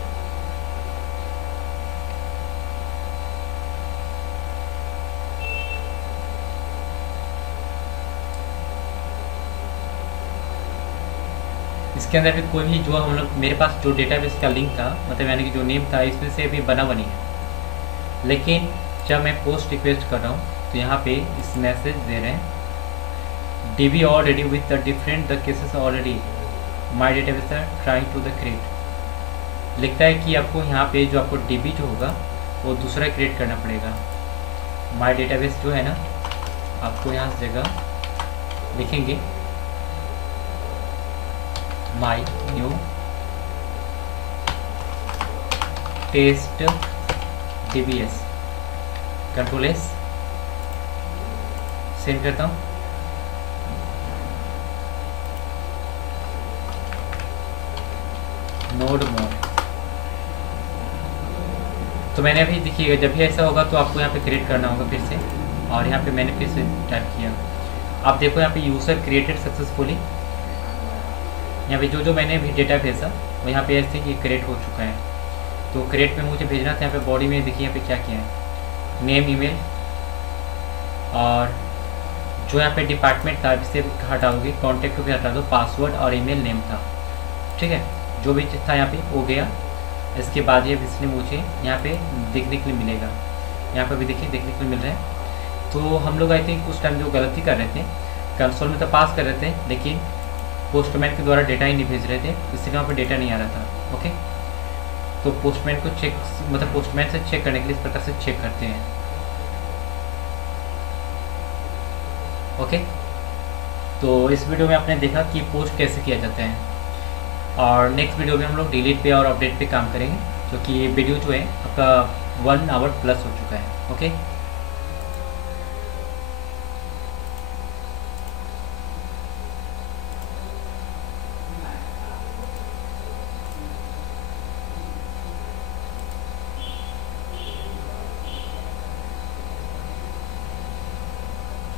इसके अंदर भी कोई भी जो हम लोग, मेरे पास जो डेटाबेस का लिंक था, मतलब यानी कि जो नेम था, इसमें से भी बना हुआ नहीं है। लेकिन जब मैं पोस्ट रिक्वेस्ट कर रहा हूँ तो यहाँ पे इस मैसेज दे रहे हैं, DB already with the different the cases already my database are trying to the create, लिखता है कि आपको यहाँ पे जो आपको DB जो होगा वो दूसरा क्रिएट करना पड़ेगा। माई डेटाबेस जो है ना, आपको यहाँ जगह लिखेंगे my new test DBS, control S, send करता हूँ, नोड मोड। तो मैंने अभी देखिएगा, जब भी ऐसा होगा तो आपको यहाँ पे क्रिएट करना होगा फिर से, और यहाँ पे मैंने फिर से टाइप किया, आप देखो यहाँ पे यूज़र क्रिएटेड सक्सेसफुली, यहाँ पे जो मैंने भी डेटा भेजा वो यहाँ पे ऐसे ही क्रिएट हो चुका है। तो क्रिएट में मुझे भेजना था, यहाँ पे बॉडी में देखिए यहाँ पे क्या किया है, नेम, ईमेल, और जो यहाँ पे डिपार्टमेंट था इसे हटाओगे, कॉन्टैक्ट को भी हटा दो, पासवर्ड और ईमेल नेम था, ठीक है, जो भी था यहाँ पे हो गया। इसके बाद ये इसलिए मुझे यहाँ पे देखने के लिए मिलेगा, यहाँ पर भी देखिए देखने के लिए मिल रहा है। तो हम लोग आई थिंक उस टाइम जो गलती कर रहे थे, कंसोल में तो पास कर रहे थे लेकिन पोस्टमैन के द्वारा डेटा ही नहीं भेज रहे थे, इसलिए वहाँ पर डेटा नहीं आ रहा था। ओके, तो पोस्टमैन को चेक, मतलब पोस्टमैन से चेक करने के लिए इस प्रकार से चेक करते हैं। ओके, तो इस वीडियो में आपने देखा कि पोस्ट कैसे किया जाता है, और नेक्स्ट वीडियो में हम लोग डिलीट पे और अपडेट पे काम करेंगे, क्योंकि ये वीडियो जो है आपका 1 आवर प्लस हो चुका है। ओके।